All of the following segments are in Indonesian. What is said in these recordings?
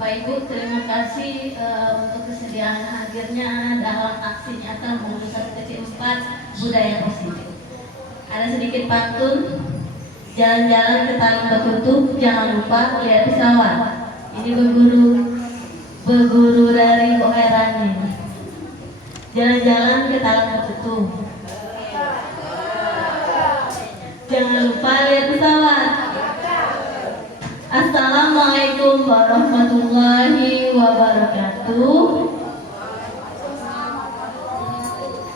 Bapak Ibu, terima kasih untuk kesediaan hadirnya dalam aksi nyata mengusulkan ke-4 budaya positif. Ada sedikit pantun, jalan-jalan ke Talang Batutu, jangan lupa lihat pesawat. Ini berguru dari Boherani. Jalan-jalan ke Talang Batutu, jangan lupa lihat pesawat. Assalamualaikum warahmatullahi wabarakatuh.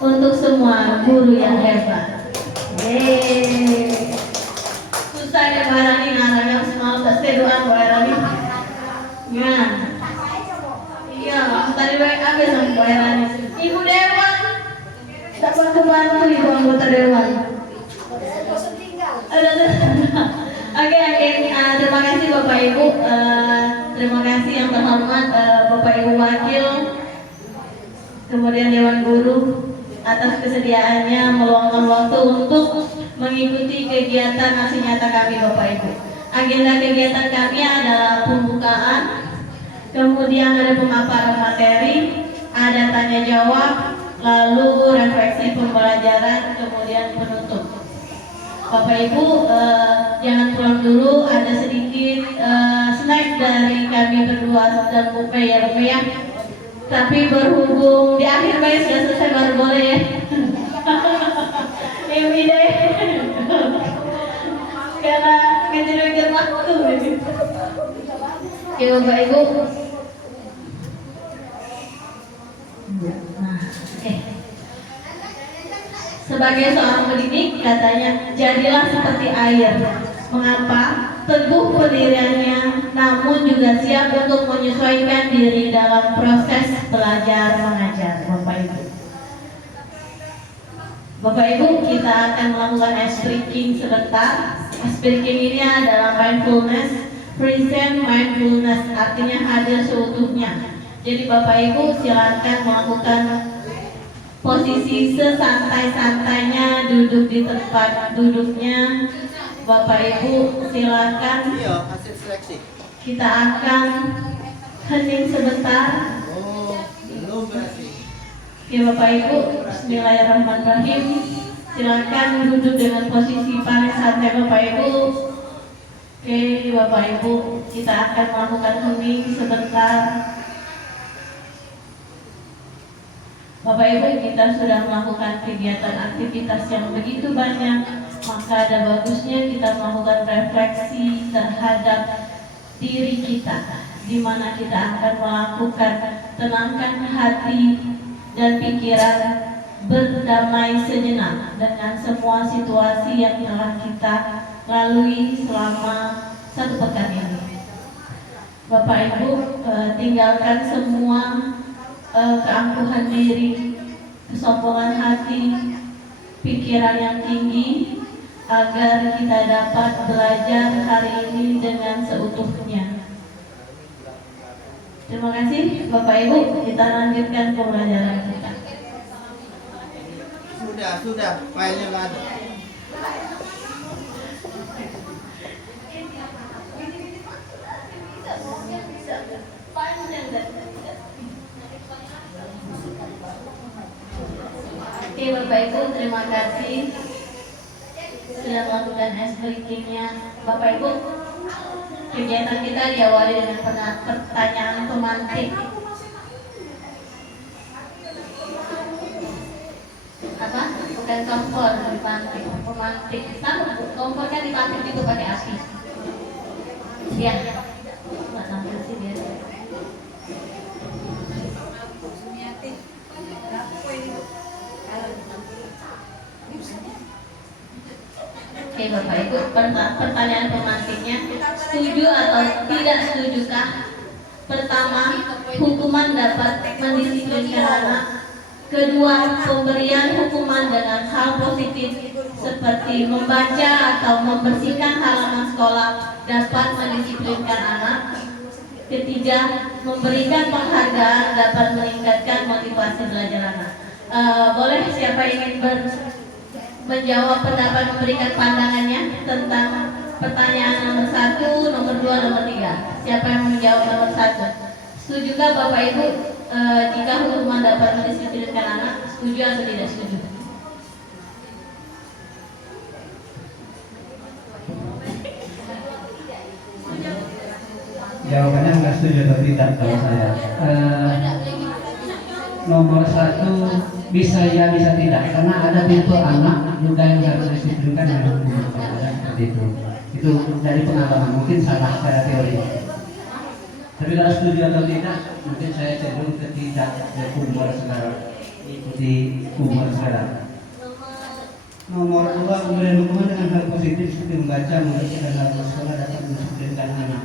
Untuk semua guru yang hebat. Yeay. Susah ya Bu Herani ngarangnya semalam tak saya doa Bu Herani. Ya. Iya, tadi baik habis sama Bu Herani. Ibu Dewan, dapat bantu Ibu anggota Dewan. Oke, terima kasih Bapak Ibu, terima kasih yang terhormat Bapak Ibu Wakil, kemudian Dewan Guru atas kesediaannya meluangkan waktu untuk mengikuti kegiatan aksi nyata kami Bapak Ibu. Agenda kegiatan kami adalah pembukaan, kemudian ada pemaparan materi, ada tanya jawab, lalu refleksi pembelajaran, kemudian penutup. Bapak Ibu, jangan pulang dulu, ada sedikit snack dari kami berdua dan Bu Pe ya. Tapi berhubung di akhir Pe sudah selesai baru boleh ya. Ini deh. Karena ngejar waktu. Oke Bapak Ibu. Nah, oke. Sebagai seorang pendidik katanya, jadilah seperti air. Mengapa? Teguh pendiriannya, namun juga siap untuk menyesuaikan diri dalam proses belajar mengajar. Bapak Ibu, Bapak Ibu, kita akan melakukan ice breaking sebentar. Ice breaking ini adalah mindfulness, present mindfulness, artinya hadir seutuhnya. Jadi Bapak Ibu silakan melakukan posisi sesantai-santainya, duduk di tempat duduknya. Bapak Ibu silakan. Kita akan hening sebentar. Oke Bapak Ibu, bismillahirrahmanirrahim. Silakan duduk dengan posisi paling santai Bapak Ibu. Oke Bapak Ibu, kita akan melakukan hening sebentar. Bapak Ibu, kita sudah melakukan kegiatan aktivitas yang begitu banyak, maka ada bagusnya kita melakukan refleksi terhadap diri kita, di mana kita akan melakukan tenangkan hati dan pikiran, berdamai sejenak dengan semua situasi yang telah kita lalui selama satu pekan ini. Bapak Ibu, tinggalkan semua keangkuhan diri, kesombongan hati, pikiran yang tinggi, agar kita dapat belajar hari ini dengan seutuhnya. Terima kasih Bapak Ibu, kita lanjutkan pembelajaran kita. Sudah, filenya nggak ada. Oke Bapak Ibu, terima kasih sudah melakukan ice breakingnya. Bapak Ibu, kegiatan kita diawali dengan pertanyaan pemantik. Apa? Bukan kompor, dipantik. Pemantik. Sama, kompornya dipantik itu pakai api. Ya. Nggak tampil sih dia. Oke Bapak Ibu, pertanyaan pemantiknya, setuju atau tidak setujukah? Pertama, hukuman dapat mendisiplinkan anak. Kedua, pemberian hukuman dengan hal positif seperti membaca atau membersihkan halaman sekolah dapat mendisiplinkan anak. Ketiga, memberikan penghargaan dapat meningkatkan motivasi belajar anak. Boleh siapa ingin menjawab pendapat, memberikan pandangannya tentang pertanyaan nomor 1, nomor 2, nomor 3. Siapa yang menjawab nomor 1? Setujukah Bapak Ibu jika hukuman dapat mendisiplinkan anak? Setuju atau tidak setuju? Jawabannya nggak setuju atau tidak kalau saya. Nomor 1 bisa ya bisa tidak, karena ada tipe anak juga yang harus disiplinkan dengan seperti itu. Itu dari pengalaman, mungkin salah secara teori. Tapi kalau setuju atau tidak, mungkin saya cenderung ke tidak, ya umur sekarang, ikuti umur sekarang. Nomor 2, memberikan dukungan dengan hal positif seperti membaca, membaca dan hal sekolah dapat mendisiplinkan anak.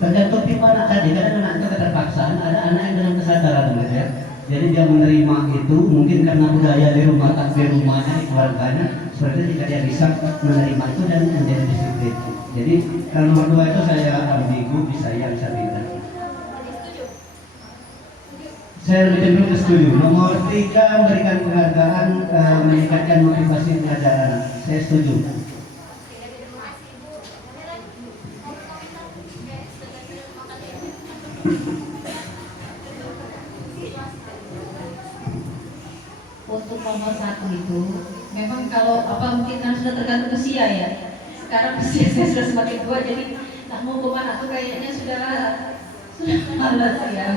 Tergantung tipe anak tadi, kadang anak itu keterpaksaan, ada anak yang dengan kesadaran gitu ya. Jadi dia menerima itu mungkin karena budaya di rumahnya, di keluarganya, seperti jika dia bisa menerima itu dan menjadi disiplin. Jadi kalau nomor 2 itu saya ambigu, bisa ya bisa tidak. Saya lebih cenderung ke setuju. Nomor 3, memberikan penghargaan, meningkatkan motivasi pelajaran. Saya setuju. Untuk nomor 1 itu, memang kalau mungkin kan sudah tergantung usia ya. Sekarang usia saya sudah semakin tua, jadi nak mau kemana tuh kayaknya sudah malas ya.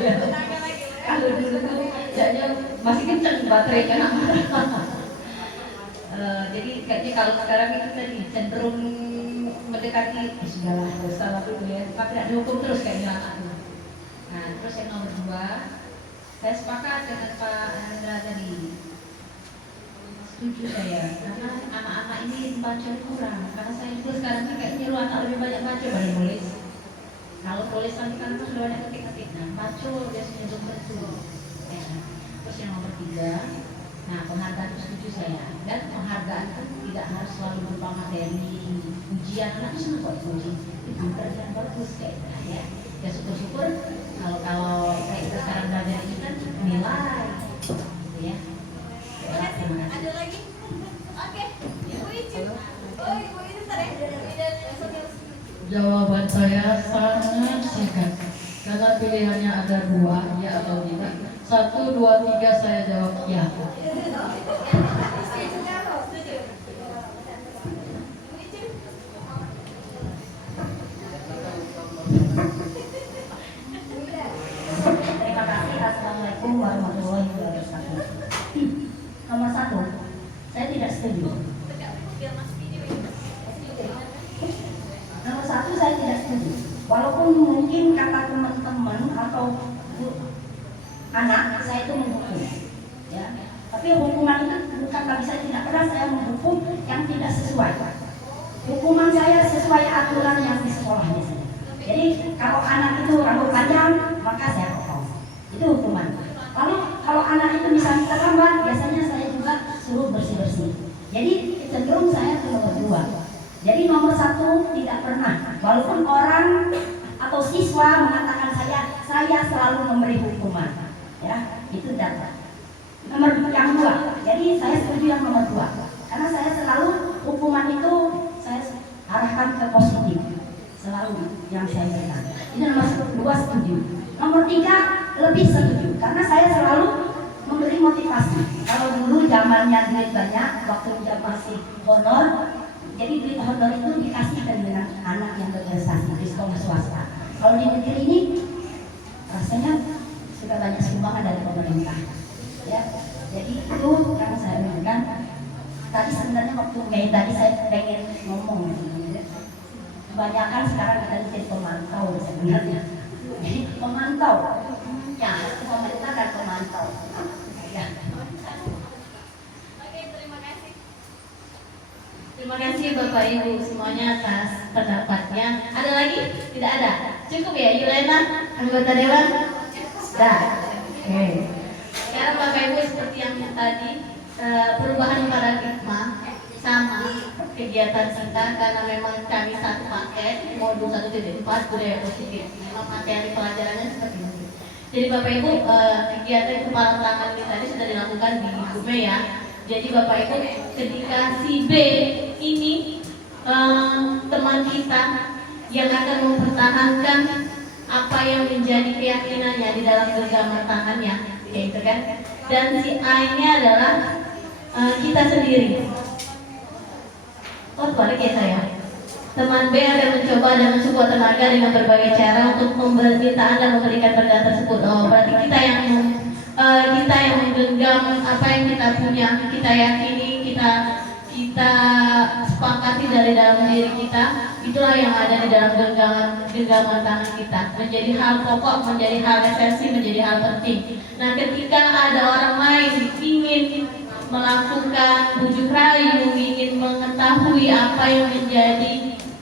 Kalau dulu tuh kayaknya masih kencang baterainya nak marah. Jadi kayaknya kalau sekarang itu tadi cenderung mendekati sudahlah salah dulu ya, tapi tidak dihukum terus kayaknya anak. Nah terus yang nomor 2, saya sepakat dengan Pak Hendra tadi. Setuju saya, karena anak-anak ini baca kurang. Karena saya juga sekarang kan kayak nyuruh anak lebih banyak baca daripada nulis. Kalau tulisan kan sudah banyak ketik-ketik, nah baca biasanya belum tentu. Ya. Terus yang nomor 3, nah penghargaan itu setuju saya. Dan penghargaan itu tidak harus selalu berupa materi, ujian. Anak itu senang kok uji. Itu kerjaan bagus kayak ya. Ya syukur-syukur kalau kayak kita sekarang belajar ini kan nilai, ya. Ada lagi? Oke, Ibu izin. Oh, Ibu izin bentar ya. Jawaban saya sangat singkat. Karena pilihannya ada 2, ya atau tidak. 1, 2, 3 saya jawab ya. Terima kasih. Assalamualaikum warahmatullahi wabarakatuh. Nomor 1, saya tidak setuju. Nomor 1, saya tidak setuju. Walaupun mungkin kata teman-teman atau anak saya itu menghukum, ya. Tapi hukuman itu bukan bagi saya, tidak pernah saya menghukum yang tidak sesuai. Hukuman saya sesuai aturan yang di sekolahnya saja. Jadi kalau anak itu rambut panjang, maka saya potong. Itu hukuman. Lalu kalau anak itu misalnya terlambat, biasanya saya juga suruh bersih-bersih. Jadi cenderung saya ke nomor 2. Jadi nomor 1 tidak pernah. Walaupun orang atau siswa mengatakan saya selalu memberi hukuman. Ya, itu dapat. Nomor yang 2. Jadi saya setuju yang nomor 2. Karena saya selalu hukuman itu saya arahkan ke positif. Selalu yang saya berikan. Ini nomor 2 setuju. Nomor 3 lebih setuju. Karena saya selalu memberi motivasi. Kalau dulu zamannya duit banyak, waktu dia masih honor, jadi duit honor itu dikasihkan dengan anak yang berprestasi di sekolah swasta. Kalau di negeri ini rasanya sudah banyak sumbangan dari pemerintah. Ya, jadi itu yang saya berikan. Tadi sebenarnya waktu Mei tadi saya pengen ngomong. Kebanyakan sekarang kita jadi pemantau sebenarnya. Jadi pemantau, ya pemerintah dan pemantau. Ya. Oke, terima kasih. Terima kasih Bapak Ibu semuanya atas pendapatnya. Ada lagi? Tidak ada. Cukup ya Yulena, anggota dewan? Sudah. Oke. Sekarang Bapak Ibu seperti yang tadi, perubahan paradigma sama kegiatan kita karena memang kami satu paket modul 1.4 budaya positif. Memang materi pelajarannya seperti itu. Jadi Bapak Ibu, kegiatan kepala tangan kita ini sudah dilakukan di Gume ya. Jadi Bapak Ibu, ketika si B ini teman kita yang akan mempertahankan apa yang menjadi keyakinannya di dalam genggaman tangannya, gitu kan? Dan si A ini adalah kita sendiri. Oh, balik ya saya. Teman B akan mencoba dengan sekuat tenaga dengan berbagai cara untuk meminta Anda memberikan benda tersebut. Oh, berarti kita yang menggenggam apa yang kita punya, kita yakini, kita sepakati dari dalam diri kita, itulah yang ada di dalam genggaman tangan kita. Menjadi hal pokok, menjadi hal esensi, menjadi hal penting. Nah, ketika ada orang lain ingin melakukan bujuk rayu, ingin mengetahui apa yang menjadi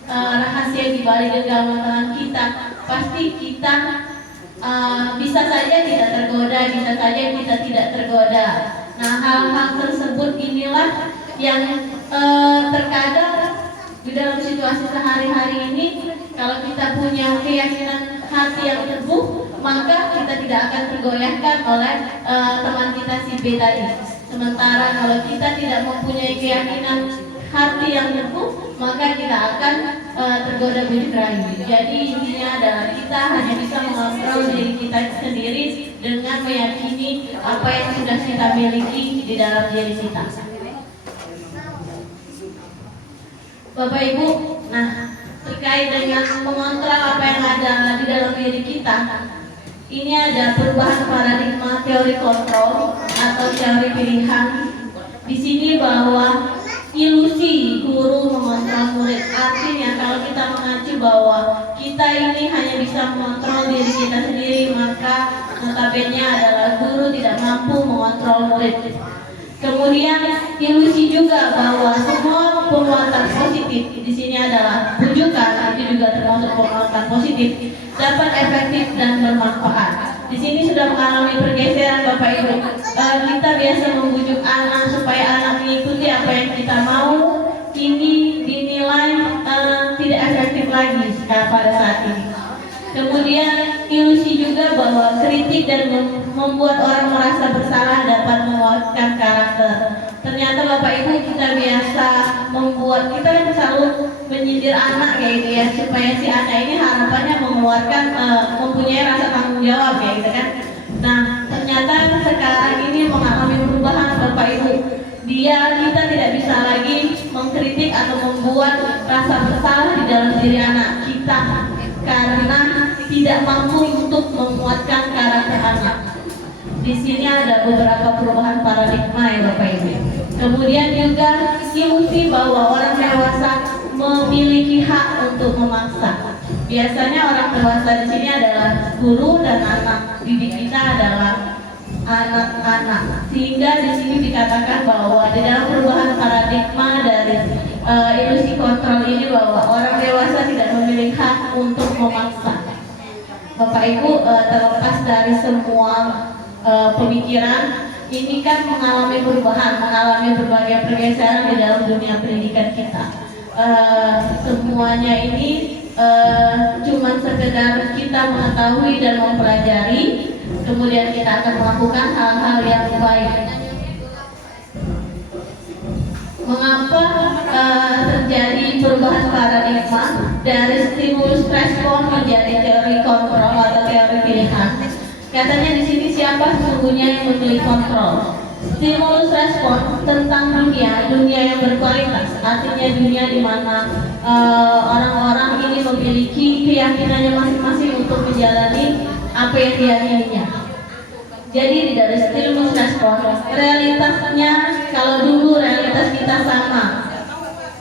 rahasia di balik genggaman tangan kita, pasti kita bisa saja kita tergoda, bisa saja kita tidak tergoda. Nah, hal-hal tersebut inilah yang terkadang di dalam situasi sehari-hari ini, kalau kita punya keyakinan hati yang teguh, maka kita tidak akan tergoyahkan oleh teman kita si B tadi. Sementara kalau kita tidak mempunyai keyakinan hati yang teguh, maka kita akan tergoda bujuk rayu. Jadi intinya adalah kita hanya bisa mengontrol diri kita sendiri dengan meyakini apa yang sudah kita miliki di dalam diri kita. Bapak Ibu, nah terkait dengan mengontrol apa yang ada di dalam diri kita, ini ada perubahan paradigma teori kontrol atau teori pilihan. Di sini bahwa ilusi guru mengontrol murid, artinya kalau kita mengacu bahwa kita ini hanya bisa mengontrol diri kita sendiri, maka notabene adalah guru tidak mampu mengontrol murid. Kemudian ilusi juga bahwa semua penguatan positif, di sini adalah bujukan, itu juga termasuk penguatan positif, dapat efektif dan bermanfaat. Di sini sudah mengalami pergeseran Bapak Ibu. Kita biasa membujuk anak supaya anak mengikuti apa yang kita mau, ini dinilai tidak efektif lagi pada saat ini. Kemudian ilusi juga bahwa kritik dan membuat orang merasa bersalah dapat menguatkan karakter. Ternyata Bapak Ibu, kita biasa kita kan selalu menyindir anak kayak gitu ya, supaya si anak ini harapannya mengeluarkan mempunyai rasa tanggung jawab kayak gitu kan. Nah, ternyata sekarang ini mengalami perubahan Bapak Ibu. Kita tidak bisa lagi mengkritik atau membuat rasa bersalah di dalam diri anak kita karena tidak mampu untuk menguatkan karakter anak. Di sini ada beberapa perubahan paradigma ya Bapak Ibu. Kemudian juga ilusi bahwa orang dewasa memiliki hak untuk memaksa. Biasanya orang dewasa di sini adalah guru dan anak didik kita adalah anak-anak. Sehingga di sini dikatakan bahwa di dalam perubahan paradigma dari ilusi kontrol ini bahwa orang dewasa tidak memiliki hak untuk memaksa. Bapak Ibu, terlepas dari semua pemikiran, ini kan mengalami perubahan, mengalami berbagai pergeseran di dalam dunia pendidikan kita. Semuanya ini cuma sekedar kita mengetahui dan mempelajari, kemudian kita akan melakukan hal-hal yang baik. Mengapa terjadi perubahan paradigma dari stimulus respon menjadi teori kontrol atau teori pilihan? Katanya di sini siapa sesungguhnya yang memilih kontrol? Stimulus respon tentang dunia yang berkualitas, artinya dunia di mana orang-orang ini memiliki keyakinannya masing-masing untuk menjalani apa yang diyakininya. Jadi dari stimulus respon, realitasnya kalau dulu realitas kita sama,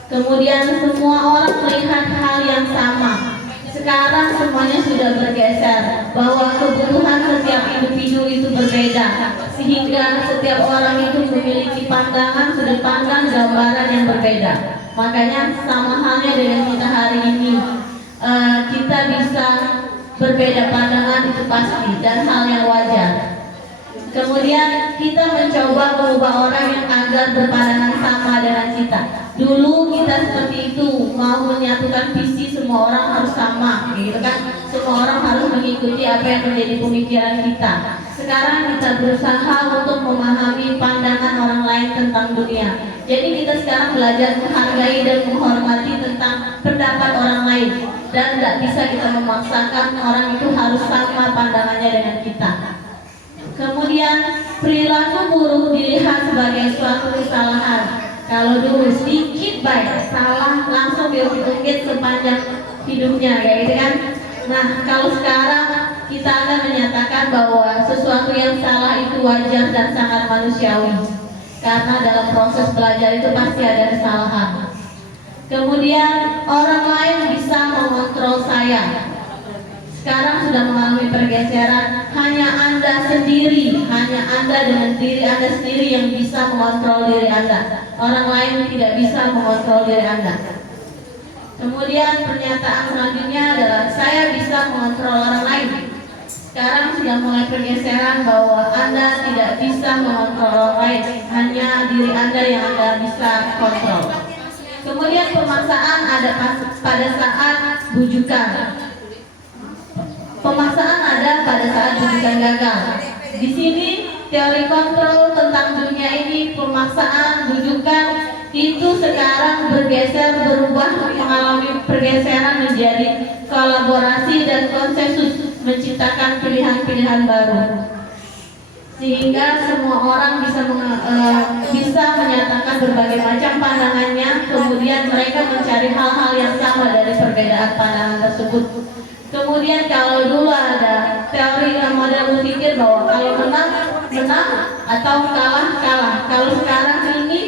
kemudian semua orang melihat hal yang sama. Sekarang semuanya sudah bergeser, bahwa kebutuhan setiap individu itu berbeda, sehingga setiap orang itu memiliki pandangan, sudut pandang, gambaran yang berbeda. Makanya sama halnya dengan kita hari ini, kita bisa berbeda pandangan, itu pasti dan hal yang wajar. Kemudian kita mencoba mengubah orang yang agar berpandangan sama dengan kita. Dulu kita seperti itu, mau menyatukan visi, semua orang harus sama, gitu kan? Semua orang harus mengikuti apa yang menjadi pemikiran kita. sekarang kita berusaha untuk memahami pandangan orang lain tentang dunia. Jadi kita sekarang belajar menghargai dan menghormati tentang pendapat orang lain, dan tidak bisa kita memaksakan orang itu harus sama pandangannya dengan kita. Kemudian perilaku buruk dilihat sebagai suatu kesalahan. Kalau dulu sedikit baik salah langsung diungkit sepanjang hidupnya, kayak gitu kan. Nah, kalau sekarang kita akan menyatakan bahwa sesuatu yang salah itu wajar dan sangat manusiawi, karena dalam proses belajar itu pasti ada kesalahan. Kemudian orang lain bisa mengontrol saya. Sekarang sudah mengalami pergeseran, hanya Anda sendiri, hanya Anda dengan diri Anda sendiri yang bisa mengontrol diri Anda. Orang lain tidak bisa mengontrol diri Anda. Kemudian pernyataan selanjutnya adalah saya bisa mengontrol orang lain. Sekarang sudah mulai pergeseran bahwa Anda tidak bisa mengontrol orang lain, hanya diri Anda yang Anda bisa kontrol. Kemudian pemaksaan ada pada saat bujukan. Pemaksaan ada pada saat bujukan gagal. Di sini teori kontrol tentang dunia ini, pemaksaan, bujukan itu sekarang bergeser, berubah, mengalami pergeseran menjadi kolaborasi dan konsensus, menciptakan pilihan-pilihan baru, sehingga semua orang bisa menyatakan berbagai macam pandangannya. Kemudian mereka mencari hal-hal yang sama dari perbedaan pandangan tersebut. Kemudian kalau dulu ada teori model berpikir bahwa kalau menang atau kalah. Kalau sekarang ini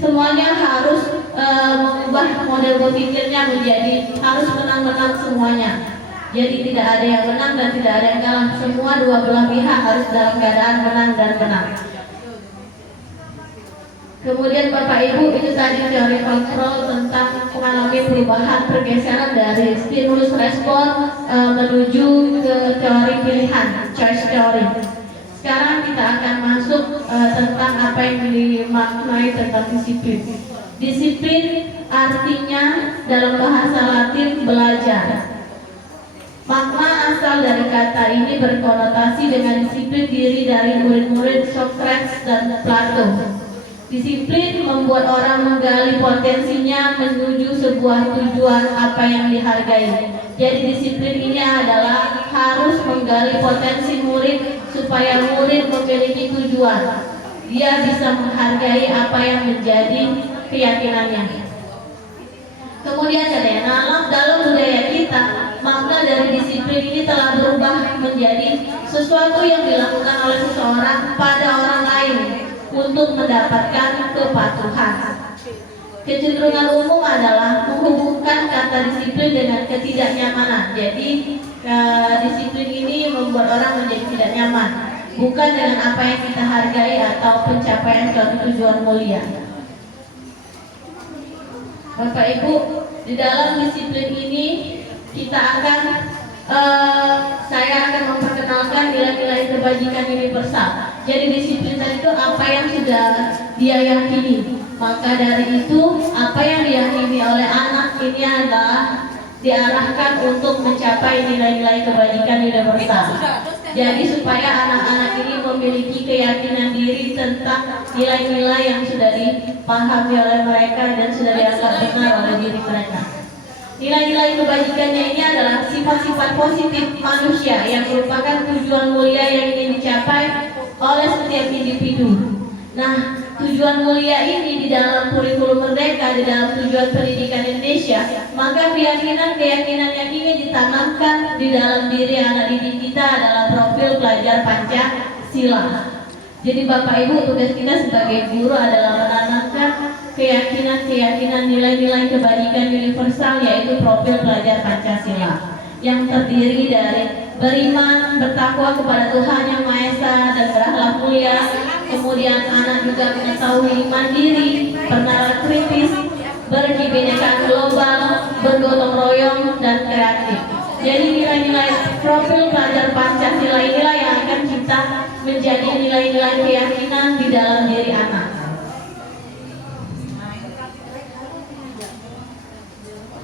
semuanya harus mengubah model berpikirnya menjadi harus menang semuanya. Jadi tidak ada yang menang dan tidak ada yang kalah. Semua dua belah pihak harus dalam keadaan menang dan menang. Kemudian Bapak Ibu, itu tadi teori kontrol tentang mengalami perubahan pergeseran dari stimulus respon menuju ke teori pilihan, choice theory. Sekarang kita akan masuk tentang apa yang dimaknai tentang disiplin. Disiplin artinya dalam bahasa Latin belajar. Makna asal dari kata ini berkonotasi dengan disiplin diri dari murid-murid Socrates dan Plato. Disiplin membuat orang menggali potensinya menuju sebuah tujuan apa yang dihargai. Jadi disiplin ini adalah harus menggali potensi murid supaya murid memiliki tujuan. Dia bisa menghargai apa yang menjadi keyakinannya. Kemudian dalam budaya kita, makna dari disiplin ini telah berubah menjadi sesuatu yang dilakukan oleh seseorang pada orang lain untuk mendapatkan kepatuhan. Kecenderungan umum adalah menghubungkan kata disiplin dengan ketidaknyamanan. Jadi disiplin ini membuat orang menjadi tidak nyaman, bukan dengan apa yang kita hargai atau pencapaian suatu tujuan mulia. Bapak Ibu, di dalam disiplin ini saya akan memperkenalkan nilai-nilai kebajikan universal. Jadi disiplin tadi itu apa yang sudah dia yakini. Maka dari itu apa yang diyakini oleh anak ini adalah diarahkan untuk mencapai nilai-nilai kebajikan universal. Jadi supaya anak-anak ini memiliki keyakinan diri tentang nilai-nilai yang sudah dipahami oleh mereka dan sudah dianggap benar oleh diri mereka. Nilai-nilai kebajikannya ini adalah sifat-sifat positif manusia yang merupakan tujuan mulia yang ingin dicapai oleh setiap individu. Nah, tujuan mulia ini di dalam kurikulum Merdeka, di dalam tujuan pendidikan Indonesia, maka keyakinan-keyakinan yang ingin ditanamkan di dalam diri anak didik kita adalah profil pelajar Pancasila. Jadi Bapak Ibu, tugas kita sebagai guru adalah menanamkan keyakinan-keyakinan nilai-nilai kebajikan universal, yaitu profil pelajar Pancasila yang terdiri dari beriman, bertakwa kepada Tuhan Yang Maha Esa dan berakhlak mulia. Kemudian anak juga mengetahui mandiri, bernalar kritis, berkebinekaan global, bergotong royong dan kreatif. Jadi nilai-nilai profil pelajar Pancasila inilah yang akan kita menjadi nilai-nilai keyakinan di dalam diri anak.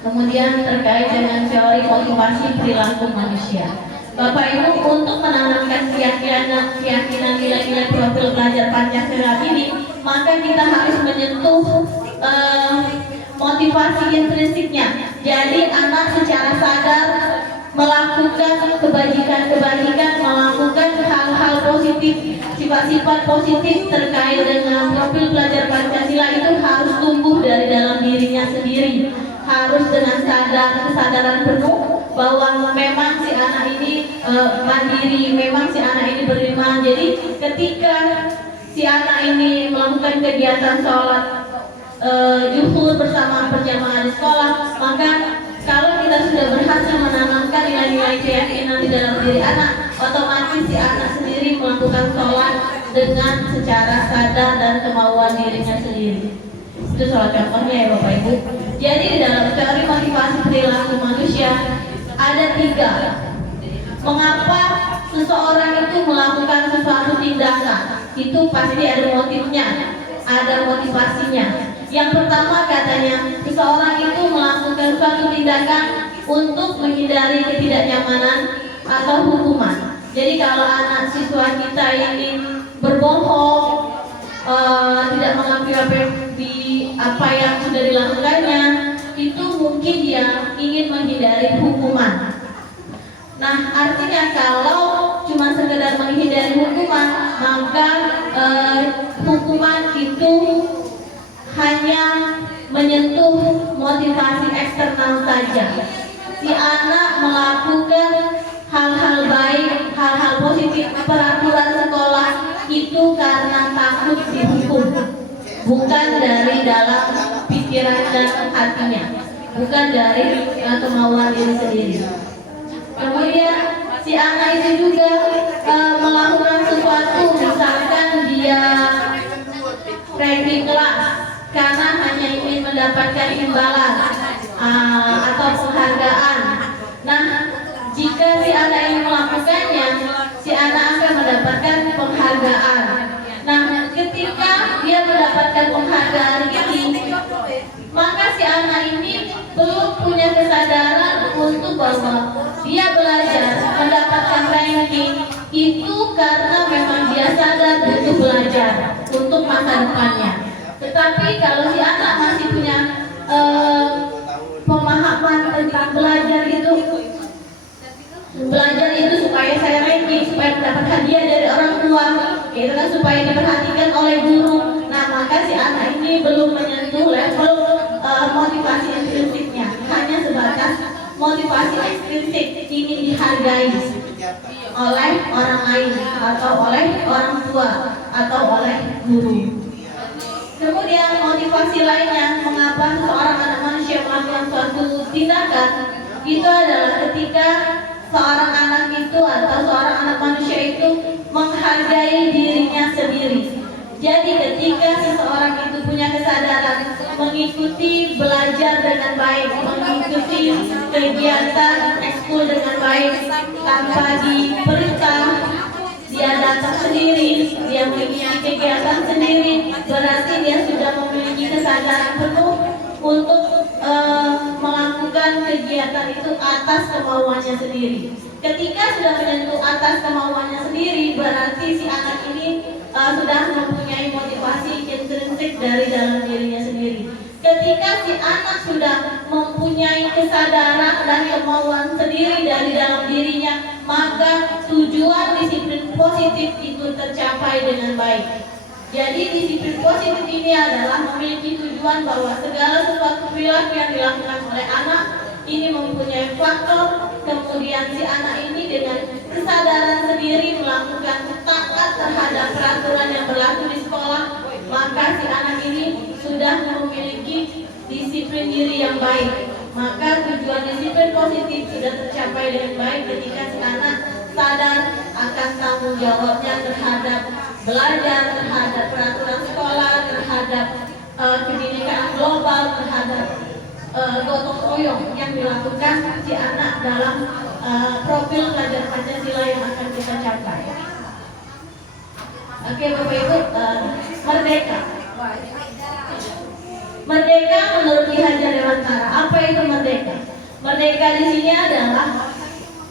Kemudian terkait dengan teori motivasi perilaku manusia. Bapak Ibu, untuk menanamkan keyakinan nilai-nilai profil pelajar Pancasila ini, maka kita harus menyentuh motivasi intrinsiknya. Jadi anak secara sadar melakukan kebajikan-kebajikan, melakukan hal-hal positif, sifat-sifat positif terkait dengan profil pelajar Pancasila itu harus tumbuh dari dalam dirinya sendiri. Harus dengan kesadaran penuh bahwa memang si anak ini mandiri, memang si anak ini beriman. Jadi ketika si anak ini melakukan kegiatan sholat zuhur bersama berjamaah di sekolah, maka kalau kita sudah berhasil menanamkan nilai-nilai keyakinan di dalam diri anak, otomatis si anak sendiri melakukan sholat dengan secara sadar dan kemauan dirinya sendiri. Itu salah contohnya ya Bapak Ibu. Jadi di dalam teori motivasi perilaku manusia ada 3. Mengapa seseorang itu melakukan sesuatu tindakan? Itu pasti ada motifnya, ada motivasinya. Yang pertama katanya, seseorang itu melakukan suatu tindakan untuk menghindari ketidaknyamanan atau hukuman. Jadi kalau anak siswa kita ini berbohong, tidak mengakui apa yang sudah dilakukannya, itu mungkin dia ingin menghindari hukuman. Nah, artinya kalau cuma sekedar menghindari hukuman, maka hukuman itu hanya menyentuh motivasi eksternal saja. Si anak melakukan hal-hal baik, hal-hal positif, peraturan sekolah itu karena takut dihukum, bukan dari dalam pikiran dan hatinya, bukan dari kemauan diri sendiri. Kemudian si anak itu juga melakukan sesuatu, misalkan dia ranking kelas karena hanya ingin mendapatkan imbalan atau penghargaan. Nah, jika si anak ini melakukannya, si anak akan mendapatkan penghargaan. Nah, ketika dia mendapatkan penghargaan ini, maka si anak ini belum punya kesadaran untuk bahwa dia belajar mendapatkan ranking itu karena memang dia sadar untuk belajar untuk masa depannya. Tetapi kalau si anak masih punya pemahaman tentang belajar itu supaya saya ranking, supaya mendapat hadiah dari orang tua, gitu kan, supaya diperhatikan oleh guru. Nah, maka si anak ini belum menyentuh level motivasi intrinsiknya, hanya sebatas motivasi ekstrinsik, ingin dihargai oleh orang lain atau oleh orang tua atau oleh guru. Kemudian motivasi lainnya mengapa seorang anak manusia melakukan suatu tindakan itu adalah ketika seorang anak itu atau seorang anak manusia itu menghargai dirinya sendiri. Jadi ketika seseorang itu punya kesadaran mengikuti belajar dengan baik, mengikuti kegiatan ekskul dengan baik tanpa diperintah, dia datang sendiri, dia mengikuti kegiatan sendiri, berarti dia sudah memiliki kesadaran penuh untuk melakukan kegiatan itu atas kemauannya sendiri. Ketika sudah menyentuh atas kemauannya sendiri, berarti si anak ini sudah mempunyai motivasi intrinsik dari dalam dirinya sendiri. Ketika si anak sudah mempunyai kesadaran dan kemauan sendiri dari dalam dirinya, maka tujuan disiplin positif itu tercapai dengan baik. Jadi disiplin positif ini adalah memiliki tujuan bahwa segala sesuatu perilaku yang dilakukan oleh anak ini mempunyai faktor, kemudian si anak ini dengan kesadaran sendiri melakukan taat terhadap peraturan yang berlaku di sekolah, maka si anak ini sudah memiliki disiplin diri yang baik. Maka tujuan disiplin positif sudah tercapai dengan baik ketika si anak sadar akan tanggung jawabnya terhadap belajar, terhadap peraturan sekolah, terhadap pendidikan global, terhadap gotong royong yang dilakukan si anak dalam profil pelajar Pancasila yang akan kita capai. Oke Bapak Ibu, merdeka. Merdeka menurut Ki Hajar Dewantara, apa itu merdeka? Merdeka di sini adalah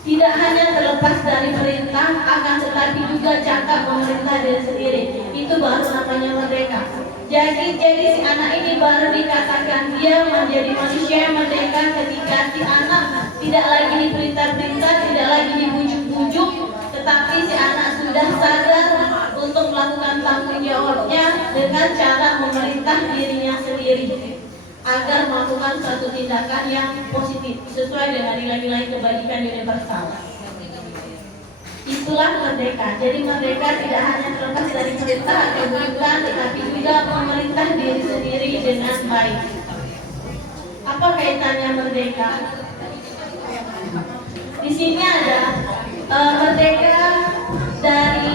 tidak hanya terlepas dari perintah, akan tetapi juga cakap memerintah diri sendiri. Itu baru namanya merdeka. Jadi si anak ini baru dikatakan dia menjadi manusia yang merdeka ketika si anak tidak lagi diperintah-perintah, tidak lagi dibujuk-bujuk, tetapi si anak sudah sadar untuk melakukan tanggung jawabnya dengan cara memerintah dirinya sendiri agar melakukan suatu tindakan yang positif sesuai dengan nilai-nilai kebajikan universal. Itulah merdeka. Jadi merdeka tidak hanya terlepas dari perintah atau bujukan, tetapi juga memerintah diri sendiri dengan baik. Apa kaitannya merdeka? Di sini ada merdeka dari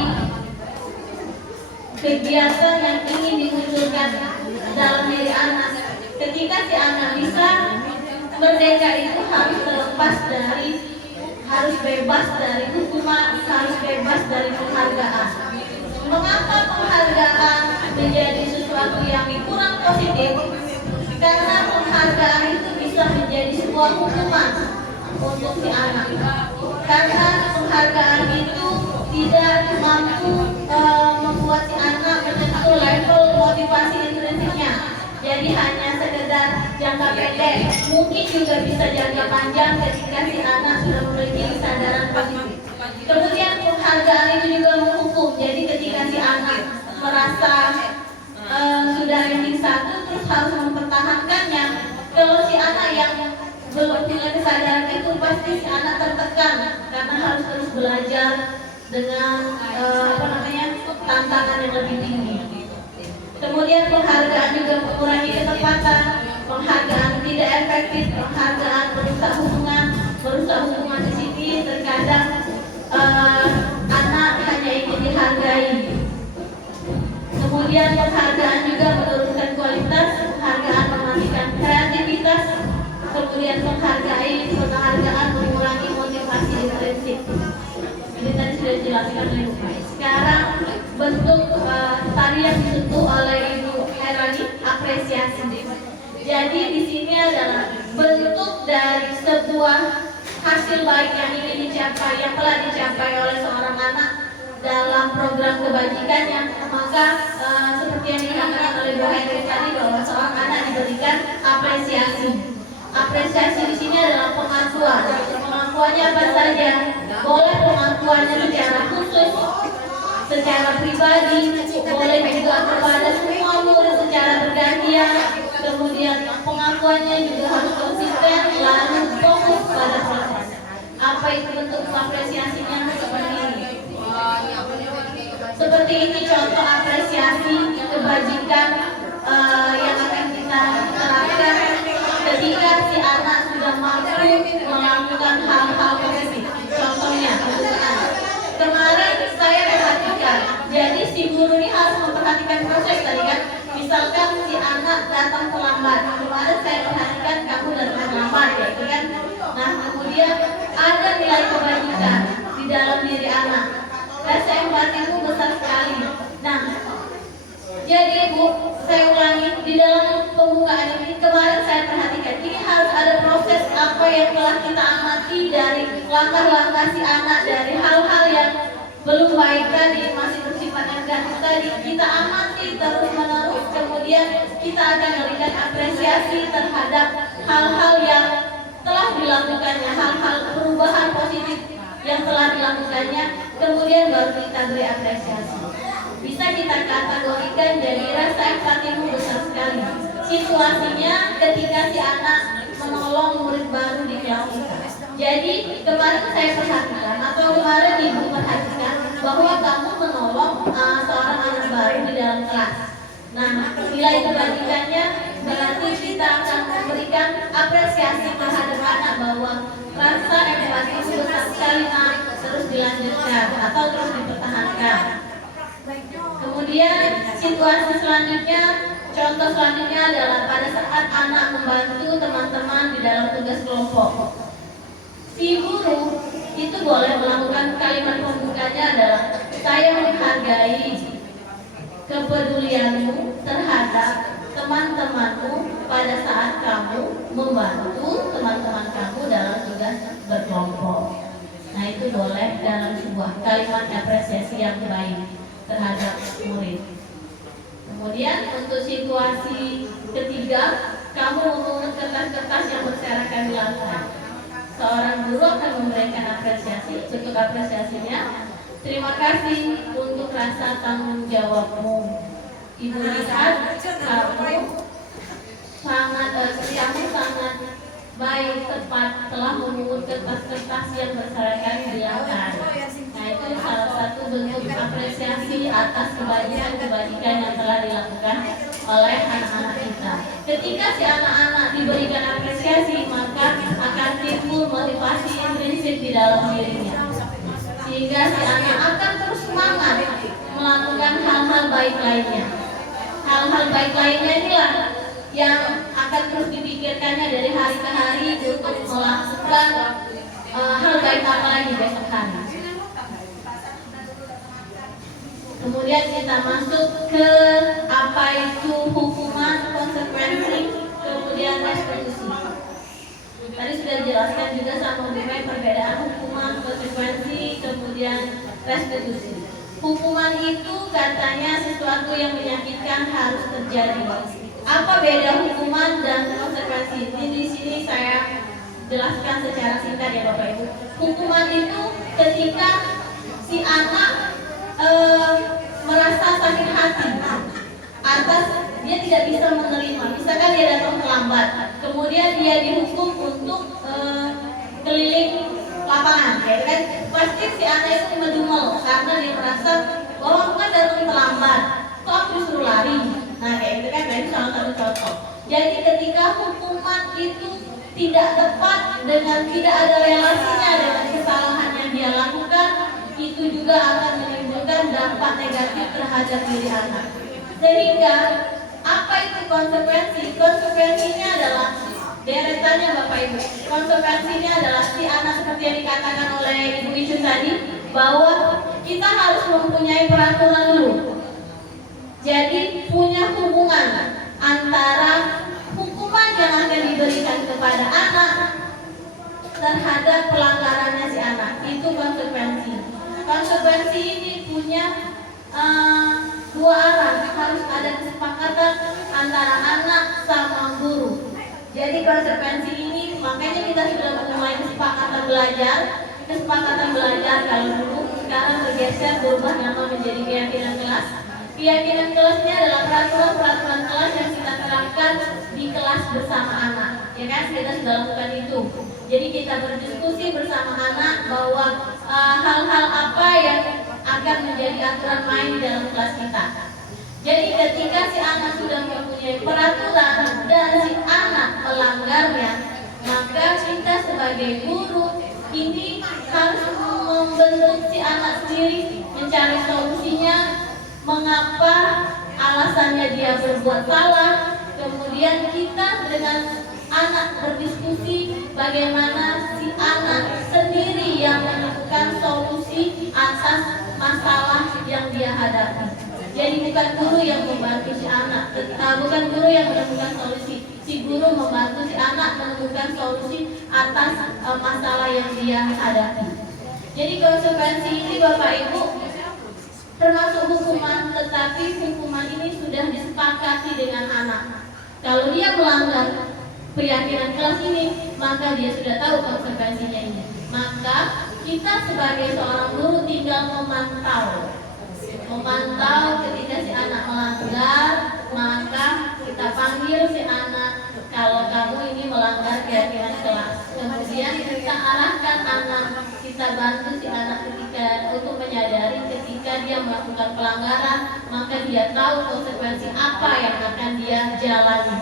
kegiatan yang ingin dimunculkan dalam diri anak. Ketika si anak bisa merdeka itu harus terlepas dari, harus bebas dari hukuman, harus bebas dari penghargaan. Mengapa penghargaan menjadi sesuatu yang kurang positif? Karena penghargaan itu bisa menjadi sebuah hukuman untuk si anak. Karena penghargaan itu tidak mampu membuat si anak menyentuh level motivasi intrinsiknya. Jadi hanya sekedar jangka pendek, mungkin juga bisa jangka panjang ketika si anak sudah memiliki kesadaran positif. Kemudian penghargaan itu juga menghukum. Jadi ketika si anak merasa sudah ranking 1 terus harus mempertahankannya. Kalau si anak yang belum punya kesadaran itu pasti si anak tertekan karena harus terus belajar dengan tantangan yang lebih tinggi. Kemudian penghargaan juga mengurangi ketepatan, penghargaan tidak efektif, penghargaan merusak hubungan disiplin. Terkadang anak hanya ingin dihargai. Kemudian penghargaan juga menurunkan kualitas, penghargaan mematikan kreativitas. Kemudian penghargaan mengurangi motivasi intrinsik. Ini tadi sudah dijelaskan oleh Bu Faiz. Sekarang bentuk tadi yang disentuh oleh Ibu Herani, apresiasi. Jadi di sini adalah bentuk dari sebuah hasil baik yang ingin dicapai, yang telah dicapai oleh seorang anak dalam program kebajikannya. Maka seperti yang dikatakan oleh Bu Herani tadi, bahwa seorang anak diberikan apresiasi. Apresiasi di sini adalah pengakuan. Pengakuannya apa saja? Boleh pengakuannya secara khusus, secara pribadi, boleh juga kepada semua murid secara bergantian. Kemudian pengakuannya juga harus konsisten, lalu fokus pada proses. Apa itu bentuk apresiasinya? Seperti ini. Seperti ini contoh apresiasi kebajikan yang akan kita terapkan ketika si anak sudah mampu melakukan hal-hal positif. Contohnya, kemarin saya perhatikan, jadi si guru ini harus memperhatikan proses tadi kan. Misalkan si anak datang terlambat, kemarin saya perhatikan kamu datang terlambat, ya kan. Nah kemudian ada nilai kebajikan di dalam diri anak. Rasa empatimu besar sekali. Nah, jadi Bu, saya ulangi, di dalam pembukaan ini kemarin saya perhatikan ini harus ada proses apa yang telah kita amati dari langkah-langkah si anak, dari hal-hal yang belum baik tadi, masih bersifat negatif tadi, kita amati terus-menerus. Kemudian kita akan memberikan apresiasi terhadap hal-hal yang telah dilakukannya, hal-hal perubahan positif yang telah dilakukannya. Kemudian baru kita beri apresiasi. Bisa kita kategorikan jadi rasa empatimu besar sekali. Situasinya ketika si anak menolong murid baru di kelas kita. Jadi kemarin saya perhatikan atau kemarin Ibu perhatikan bahwa kamu menolong seorang anak baru di dalam kelas. Nah, nilai kebajikannya berarti kita akan memberikan apresiasi terhadap anak bahwa rasa empatimu besar sekali nak, terus dilanjutkan atau terus dipertahankan. Kemudian situasi selanjutnya, contoh selanjutnya adalah pada saat anak membantu teman-teman di dalam tugas kelompok. Si guru itu boleh melakukan kalimat pembukanya adalah, saya menghargai kepedulianmu terhadap teman-temanmu pada saat kamu membantu teman-teman kamu dalam tugas berkelompok. bentuk apresiasinya. Terima kasih untuk rasa tanggung jawabmu. Ibu lihat kamu sangat baik, tepat, telah memungut kertas-kertas yang berserakan di lantai. Nah, itu salah satu bentuk apresiasi atas kebajikan yang telah dilakukan oleh anak-anak kita. Ketika si anak-anak diberikan apresiasi, maka akan timbul motivasi intrinsik di dalam dirinya, sehingga si anak akan terus semangat melakukan hal-hal baik lainnya. Hal-hal baik lainnya inilah yang akan terus dipikirkannya dari hari ke hari untuk melakukan hal baik apa lagi besok hari. Kemudian kita masuk ke apa itu hukuman, konsekuensi, kemudian restitusi. Tadi sudah dijelaskan juga sama Bu Mei perbedaan hukuman, konsekuensi, kemudian restitusi. Hukuman itu katanya sesuatu yang menyakitkan harus terjadi. Apa beda hukuman dan konsekuensi? Di sini saya jelaskan secara singkat ya Bapak Ibu. Hukuman itu ketika si anak merasa sakit hati atas dia tidak bisa menerima. Misalkan dia datang terlambat, kemudian dia dihukum untuk keliling lapangan, ya kan? Pasti si anak itu mendumel karena dia merasa bahwa aku kan datang terlambat, kok aku disuruh lari. Nah kayak gitu kan, itu salah satu contoh. Jadi ketika hukuman itu tidak tepat dengan tidak ada relasinya dengan kesalahan yang dia lakukan, itu juga akan menimbulkan dampak negatif terhadap diri anak. Sehingga apa itu konsekuensi? Konsekuensinya adalah deretannya Bapak Ibu. Konsekuensinya adalah si anak seperti yang dikatakan oleh Ibu Icu tadi, bahwa kita harus mempunyai peraturan dulu. Jadi punya hubungan antara hukuman yang akan diberikan kepada anak terhadap pelanggarannya si anak. Itu konsekuensi. Konsekuensi ini punya dua arah, harus ada kesepakatan antara anak sama guru. Jadi konsekuensi ini makanya kita sudah memulai kesepakatan belajar kalau dulu, sekarang bergeser berubah nama menjadi keyakinan kelas. Keyakinan kelasnya adalah peraturan kelas yang kita terapkan di kelas bersama anak. Ya kan, kita sudah lakukan itu. Jadi kita berdiskusi bersama anak bahwa hal-hal apa yang akan menjadi aturan main di dalam kelas kita. Jadi ketika si anak sudah mempunyai peraturan dan si anak melanggarnya, maka kita sebagai guru ini harus membentuk si anak sendiri, mencari solusinya, mengapa alasannya dia berbuat salah. Kemudian kita dengan anak berdiskusi bagaimana si anak sendiri yang menemukan solusi atas masalah yang dia hadapi. Jadi bukan guru yang membantu si anak, bukan guru yang menemukan solusi. Si guru membantu si anak menemukan solusi atas masalah yang dia hadapi. Jadi konsekuensi ini Bapak Ibu termasuk hukuman, tetapi hukuman ini sudah disepakati dengan anak. Kalau dia melanggar keyakinan kelas ini, maka dia sudah tahu konsekuensinya ini. Maka kita sebagai seorang guru tinggal memantau ketika si anak melanggar, maka kita panggil si anak, kalau kamu ini melanggar keyakinan kelas. Kemudian kita arahkan anak, kita bantu si anak ketika untuk menyadari ketika dia melakukan pelanggaran, maka dia tahu konsekuensi apa yang akan dia jalani.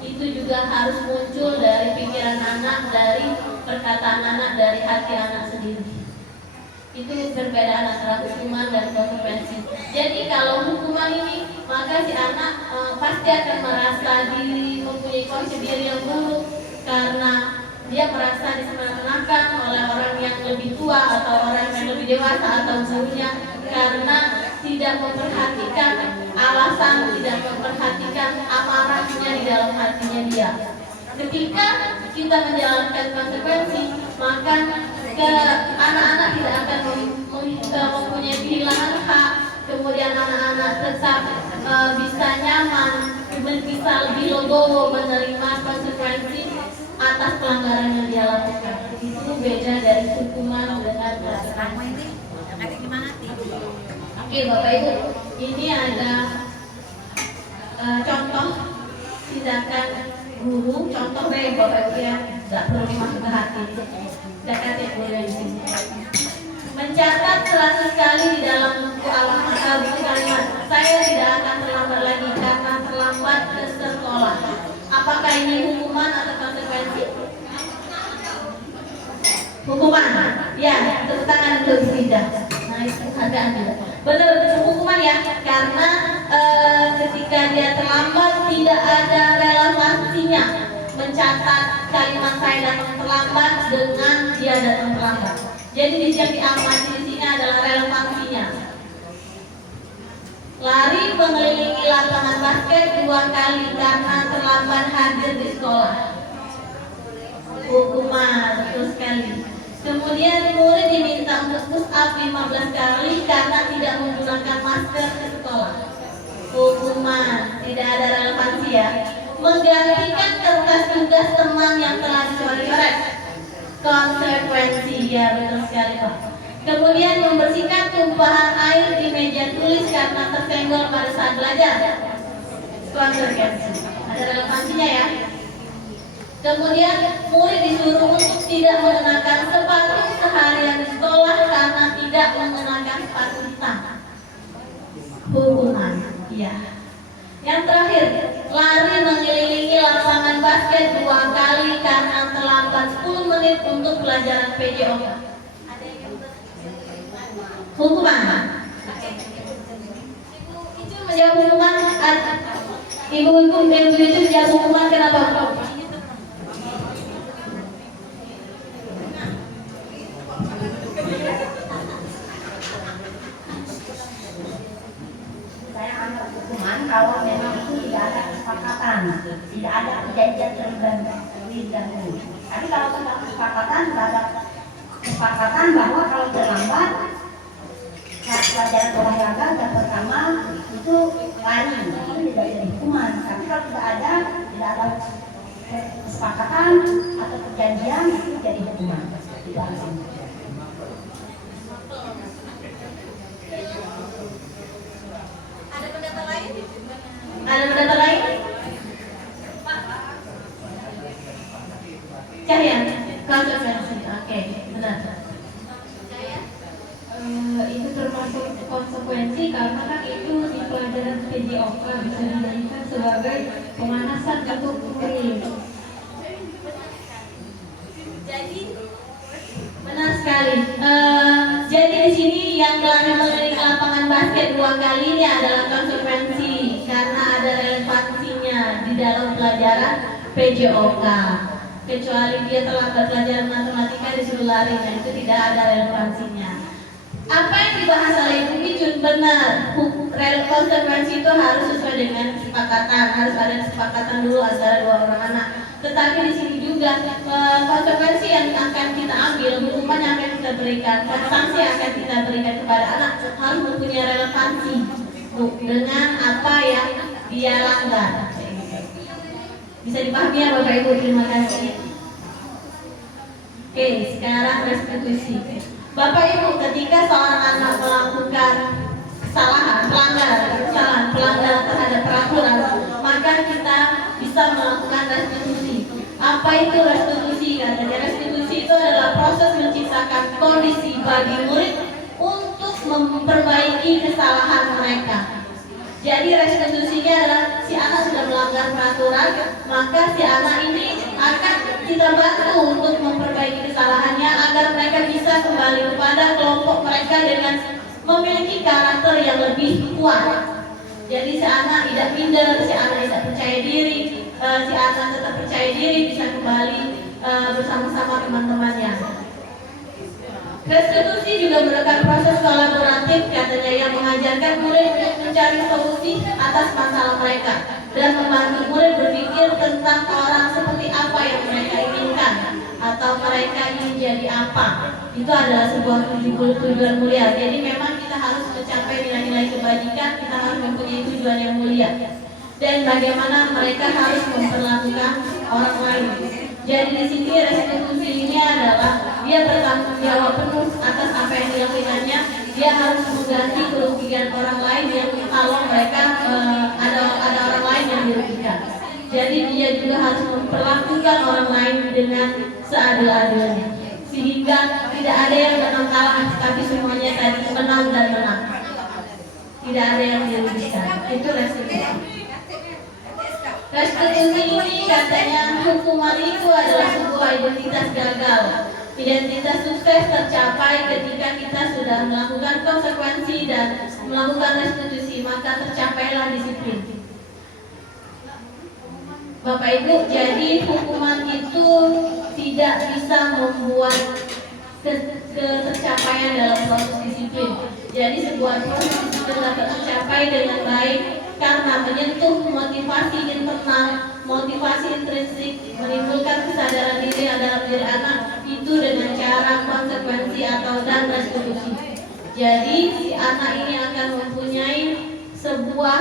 Itu juga harus muncul dari pikiran anak, dari perkataan anak, dari hati anak sendiri. Itu perbedaan antara hukuman dan konsekuensi. Jadi kalau hukuman ini, maka si anak pasti akan merasa mempunyai konsep diri yang buruk karena dia merasa disenangkan oleh orang yang lebih tua atau orang yang lebih dewasa atau gurunya, karena tidak memperhatikan alasan, tidak memperhatikan amarahnya di dalam hatinya dia. Ketika kita menjalankan konsekuensi, maka anak-anak tidak akan mempunyai kehilangan hak. Kemudian anak-anak tetap bisa nyaman, bisa lebih legowo menerima konsekuensi atas pelanggaran yang dia lakukan. Itu beda dari hukuman dengan konsekuensi. Oke Bapak Ibu, ini ada contoh tindakan guru, contoh baik Bapak Ibu ya, nggak perlu dimasuk ke hati. Tidak kategori di sini. Mencatat 100 kali di dalam buku buku kalimat, saya tidak akan terlambat lagi karena terlambat ke sekolah. Apakah ini hukuman atau konsekuensi? Hukuman, ya, tepuk tangan untuk tidak. Nah itu ada Anda. Benar, hukuman ya, karena ketika dia terlambat tidak ada relevansinya mencatat kalimat saya datang terlambat dengan dia datang terlambat. Jadi yang diamati di sini adalah relevansinya. Lari mengelilingi lapangan basket 2 kali karena terlambat hadir di sekolah. Hukuman, betul sekali. Kemudian murid diminta untuk push up 15 kali karena tidak menggunakan masker ke sekolah. Hukuman, tidak ada relevansi ya. Menggantikan kertas tugas teman yang telah dicoret-coret. Konsekuensi, ya betul sekali Pak. Kemudian membersihkan tumpahan air di meja tulis karena tersenggol pada saat belajar. Konsekuensi, ada relevansinya ya. Kemudian murid disuruh untuk tidak mengenakan sepatu seharian di sekolah karena tidak mengenakan sepatu hitam. Hukuman, ya. Yang terakhir, lari mengelilingi lapangan basket 2 kali karena terlambat 10 menit untuk pelajaran PJOK. Hukuman. Itu menjawab hukuman. Ibu-ibu itu menjawab hukuman kenapa? Saya anggap hukuman kalau memang itu tidak ada kesepakatan, tidak ada perjanjian terlebih dahulu. Tapi kalau sudah kesepakatan, ada kesepakatan bahwa kalau terlambat saat pelajaran olahraga dan pertama itu lari, itu tidak jadi hukuman. Tapi kalau tidak ada kesepakatan atau perjanjian itu jadi hukuman. Tidak langsung. Ada pendapat lain? Ada pendapat lain? Cahaya, konsekuensi. Oke, benar. Itu termasuk konsekuensi karena kan itu di pelajaran PJOK bisa dijadikan sebagai pemanasan untuk murid. Jadi Benar sekali. Jadi di sini yang lari mengelilingi lapangan basket 2 kali ini adalah konsekuensi karena ada relevansinya di dalam pelajaran PJOK. Kecuali dia terlambat pelajaran matematika disuruh lari, nah itu tidak ada relevansinya. Apa yang dibahas oleh Ibu Micun benar, konsekuensi itu harus sesuai dengan kesepakatan, harus ada kesepakatan dulu antara 2 orang anak. Tetapi di sini juga konsekuensi yang akan kita ambil, hukuman yang akan kita berikan, sanksi yang akan kita berikan kepada anak harus mempunyai relevansi dengan apa yang dia langgar. Bisa dipahami ya Bapak Ibu, terima kasih. Oke, sekarang restitusi. Bapak Ibu, ketika seorang anak melakukan kesalahan, pelanggaran terhadap peraturan, maka kita bisa melakukan restitusi. Apa itu restitusi? Katanya restitusi itu adalah proses menciptakan kondisi bagi murid untuk memperbaiki kesalahan mereka. Jadi restitusinya adalah si anak sudah melanggar peraturan, maka si anak ini akan kita bantu untuk memperbaiki kesalahannya agar mereka bisa kembali kepada kelompok mereka dengan memiliki karakter yang lebih kuat. Jadi si anak tidak minder, si anak tidak percaya diri, si anak tetap percaya diri bisa kembali bersama-sama teman-temannya. Restitusi juga merupakan proses kolaboratif katanya yang mengajarkan murid untuk mencari solusi atas masalah mereka dan membantu murid berpikir tentang orang seperti apa yang mereka inginkan atau mereka ingin jadi apa. Itu adalah sebuah tujuan mulia. Jadi memang kita harus mencapai nilai-nilai kebajikan, kita harus mempunyai tujuan yang mulia. Dan bagaimana mereka harus memperlakukan orang lain. Jadi di sini restitusi ini adalah dia bertanggung jawab penuh atas apa yang dilakukannya. Dia harus mengganti kerugian orang lain yang kalau mereka ada orang lain yang dirugikan. Jadi dia juga harus memperlakukan orang lain dengan seadil-adilnya, sehingga tidak ada yang menang kalah, tapi semuanya tadi menang dan menang. Tidak ada yang dirugikan. Itu restitusi. Restitusi ini katanya hukuman itu adalah sebuah identitas gagal. Identitas sukses tercapai ketika kita sudah melakukan konsekuensi dan melakukan restitusi, maka tercapailah disiplin. Bapak Ibu, jadi hukuman itu tidak bisa membuat tercapaian dalam proses disiplin. Jadi sebuah proses disiplin dapat tercapai dengan baik karena menyentuh motivasi internal, motivasi intrinsik, menimbulkan kesadaran diri dalam diri anak itu dengan cara konsekuensi atau dan restitusi. Jadi si anak ini akan mempunyai sebuah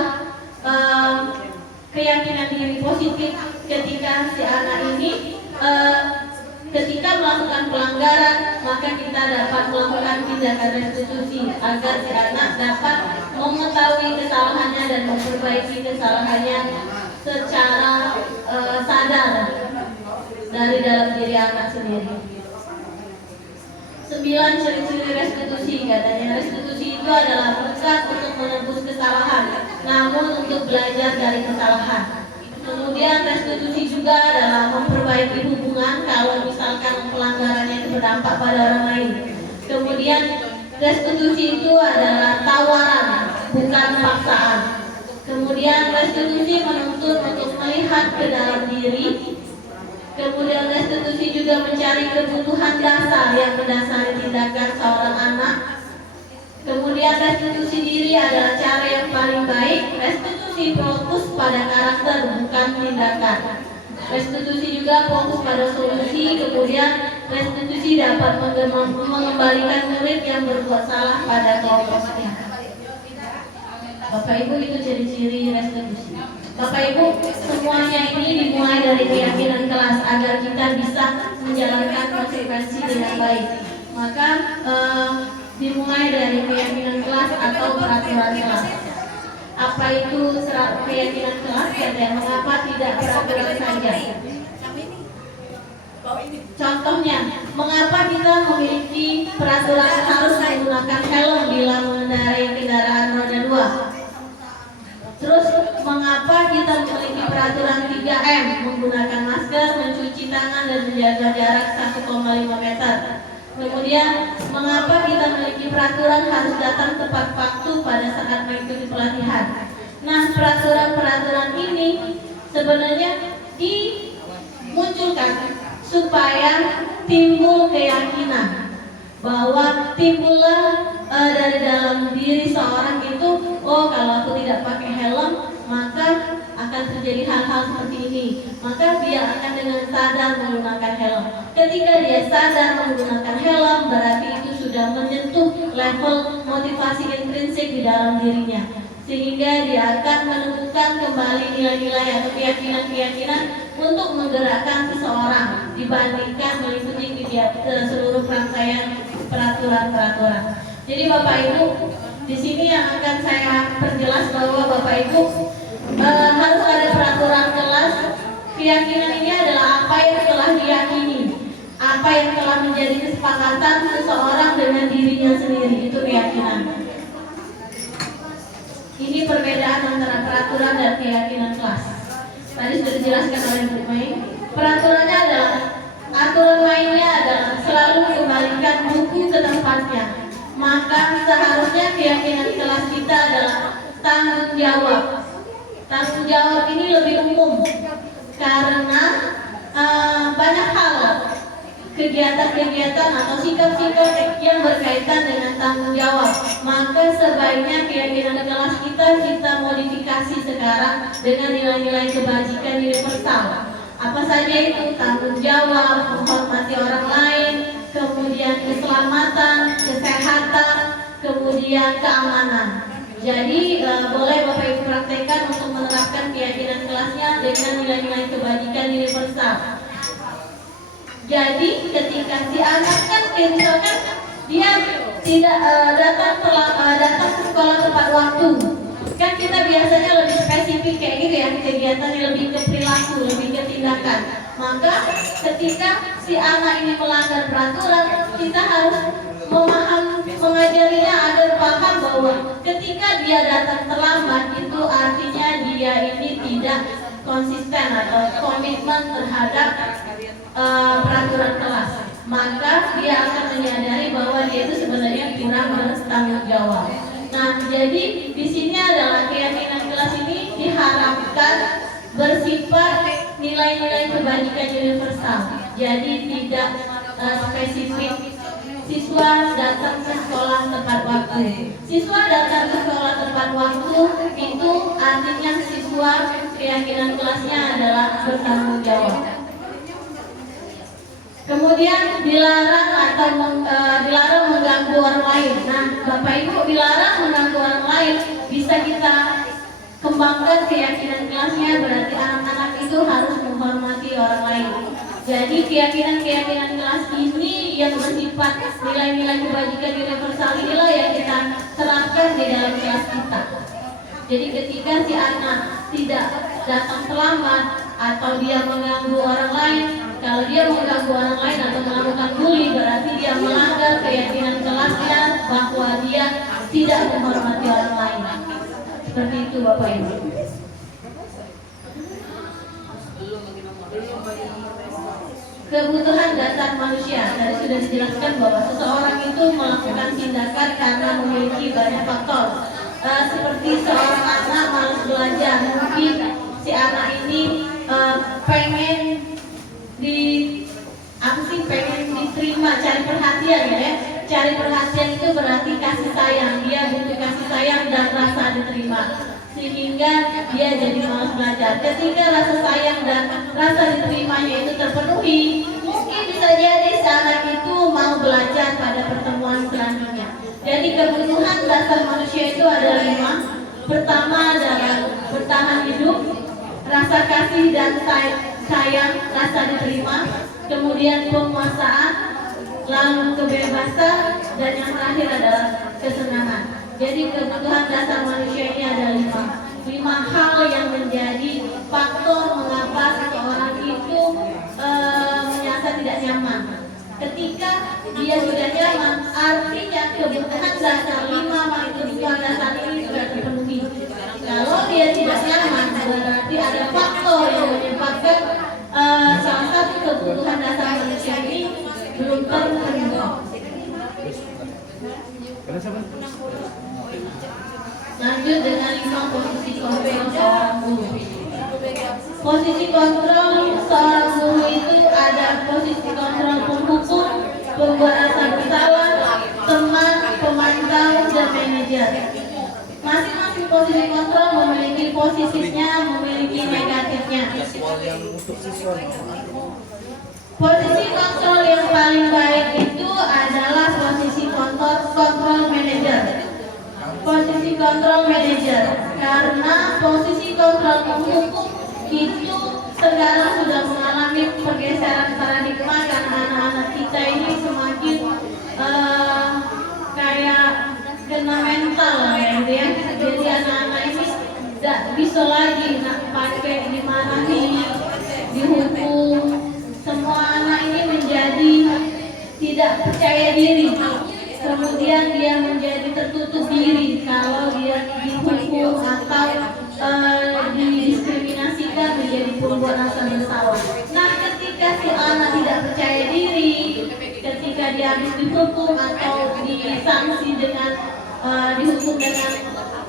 keyakinan diri positif ketika si anak ini ketika melakukan pelanggaran, maka kita dapat melakukan tindakan restitusi agar si anak dapat mengetahui kesalahannya dan memperbaiki kesalahannya secara sadar dari dalam diri anak sendiri. 9 ciri-ciri restitusi katanya. Restitusi itu adalah bukan untuk menebus kesalahan, namun untuk belajar dari kesalahan. Kemudian restitusi juga adalah memperbaiki hubungan kalau misalkan pelanggarannya itu berdampak pada orang lain. Kemudian restitusi itu adalah tawaran, bukan paksaan. Kemudian restitusi menuntut untuk melihat ke dalam diri. Kemudian restitusi juga mencari kebutuhan dasar yang mendasari tindakan seorang anak. Kemudian restitusi diri adalah cara yang paling baik. Restitusi fokus pada karakter, bukan tindakan. Restitusi juga fokus pada solusi. Kemudian restitusi dapat mengembalikan murid yang berbuat salah pada kelompoknya. Bapak Ibu, itu ciri-ciri restitusi. Bapak Ibu, semuanya ini dimulai dari keyakinan kelas agar kita bisa menjalankan konsekuensi dengan baik. Maka dimulai dari keyakinan kelas atau peraturan kelas. Apa itu keyakinan kelas? Dan mengapa tidak peraturan saja? Contohnya, mengapa kita memiliki peraturan harus menggunakan helm bila mengendarai kendaraan roda 2? Terus mengapa kita memiliki peraturan 3M, menggunakan masker, mencuci tangan, dan menjaga jarak 1,5 meter? Kemudian mengapa kita memiliki peraturan harus datang tepat waktu pada saat mengikuti pelatihan? Nah, peraturan-peraturan ini sebenarnya dimunculkan supaya timbul keyakinan bahwa timbullah dari dalam diri seorang itu, oh kalau aku tidak pakai helm maka akan terjadi hal-hal seperti ini. Maka dia akan dengan sadar menggunakan helm. Ketika dia sadar menggunakan helm, berarti itu sudah menyentuh level motivasi intrinsik di dalam dirinya, sehingga dia akan menemukan kembali nilai-nilai atau keyakinan-keyakinan untuk menggerakkan seseorang dibandingkan mengikuti kegiatan seluruh rangkaian peraturan-peraturan. Jadi Bapak Ibu, di sini yang akan saya perjelas bahwa Bapak Ibu harus ada peraturan kelas. Keyakinan ini adalah apa yang telah diyakini, apa yang telah menjadi kesepakatan seseorang dengan dirinya sendiri, itu keyakinan. Ini perbedaan antara peraturan dan keyakinan kelas. Tadi sudah dijelaskan oleh Bu Mei. Peraturannya adalah, aturan mainnya adalah selalu kembalikan buku ke tempatnya. Maka seharusnya keyakinan kelas kita adalah tanggung jawab. Tanggung jawab ini lebih umum karena banyak hal, kegiatan-kegiatan atau sikap-sikap yang berkaitan dengan tanggung jawab. Maka sebaiknya keyakinan kelas kita modifikasi sekarang dengan nilai-nilai kebajikan universal. Apa saja itu? Tanggung jawab, menghormati orang lain, kemudian keselamatan, kesehatan, kemudian keamanan. Jadi boleh Bapak Ibu praktekkan untuk menerapkan keyakinan kelasnya dengan nilai-nilai kebajikan universal. Jadi ketika si anak kan misalkan dia tidak datang ke sekolah tepat waktu, kan kita biasanya lebih spesifik kayak gitu ya, kegiatannya lebih ke perilaku, lebih ke tindakan. Maka ketika si anak ini melanggar peraturan, kita harus mengajarinya agar paham bahwa ketika dia datang terlambat itu artinya dia ini tidak konsisten atau komitmen terhadap peraturan kelas. Maka dia akan menyadari bahwa dia itu sebenarnya kurang bertanggung jawab. Nah, jadi di sini adalah keyakinan kelas ini diharapkan bersifat nilai-nilai kebajikan universal. Jadi tidak spesifik siswa datang ke sekolah tepat waktu. Siswa datang ke sekolah tepat waktu itu artinya siswa keyakinan kelasnya adalah bertanggung jawab. Kemudian dilarang atau dilarang mengganggu orang lain. Nah, Bapak Ibu, dilarang mengganggu orang lain bisa kita kembangkan keyakinan kelasnya, berarti anak-anak itu harus menghormati orang lain. Jadi keyakinan-keyakinan kelas ini yang bersifat nilai-nilai kebajikan universal inilah yang kita terapkan di dalam kelas kita. Jadi ketika si anak tidak datang terlambat atau dia mengganggu orang lain, kalau dia mengganggu orang lain atau melakukan bully, berarti dia melanggar keyakinan kelasnya bahwa dia tidak menghormati orang lain. Seperti itu Bapak Ibu. Kebutuhan dasar manusia, tadi sudah dijelaskan bahwa seseorang itu melakukan tindakan karena memiliki banyak faktor. Seperti seorang anak malas belajar, mungkin si anak ini pengen pengen diterima, cari perhatian ya. Cari perhatian itu berarti kasih sayang, dia butuh kasih sayang dan rasa diterima, sehingga dia jadi malas belajar. Ketika rasa sayang dan rasa diterimanya itu terpenuhi, mungkin bisa jadi si anak itu mau belajar pada pertemuan selanjutnya. Jadi kebutuhan dasar manusia itu ada 5. Pertama adalah bertahan hidup, rasa kasih dan sayang, rasa diterima, kemudian penguasaan, lalu kebebasan, dan yang terakhir adalah kesenangan. Jadi kebutuhan dasar manusia ini ada 5 hal yang menjadi faktor mengapa seseorang itu merasa tidak nyaman. Ketika dia sudah nyaman, artinya kebutuhan dasar 5 kebutuhan dasar ini sudah terpenuhi. Kalau dia tidak nyaman, berarti ada faktor yang menyebabkan salah satu kebutuhan dasar manusia ini belum terpenuhi. Lanjut dengan 5 posisi kontrol seorang guru. Posisi kontrol seorang guru itu ada posisi kontrol penghukum, pembuat rasa bersalah, teman, pemantau, dan manajer. Masing-masing posisi kontrol memiliki posisinya, memiliki negatifnya. Posisi kontrol yang paling baik itu adalah posisi kontrol manajer. Posisi kontrol manajer, karena posisi kontrol penghukum itu sekarang sudah mengalami pergeseran paradigma karena anak-anak kita ini semakin kayak kena mental ya, gitu ya. Jadi anak-anak ini tidak bisa lagi nak pakai dimarahi, dihukum. Semua anak ini menjadi tidak percaya diri. Kemudian dia menjadi tertutup diri kalau dia dihukum atau didiskriminasikan menjadi pembuat rasa bersalah. Nah, ketika si anak tidak percaya diri, ketika dia habis dihukum atau disanksi dengan dihukum dengan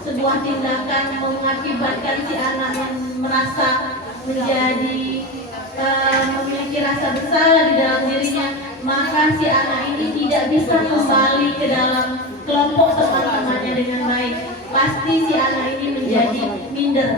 sebuah tindakan mengakibatkan si anak merasa menjadi memiliki rasa bersalah di dalam dirinya, maka si anak ini tidak bisa kembali ke dalam kelompok teman-temannya dengan baik. Pasti si anak ini menjadi minder.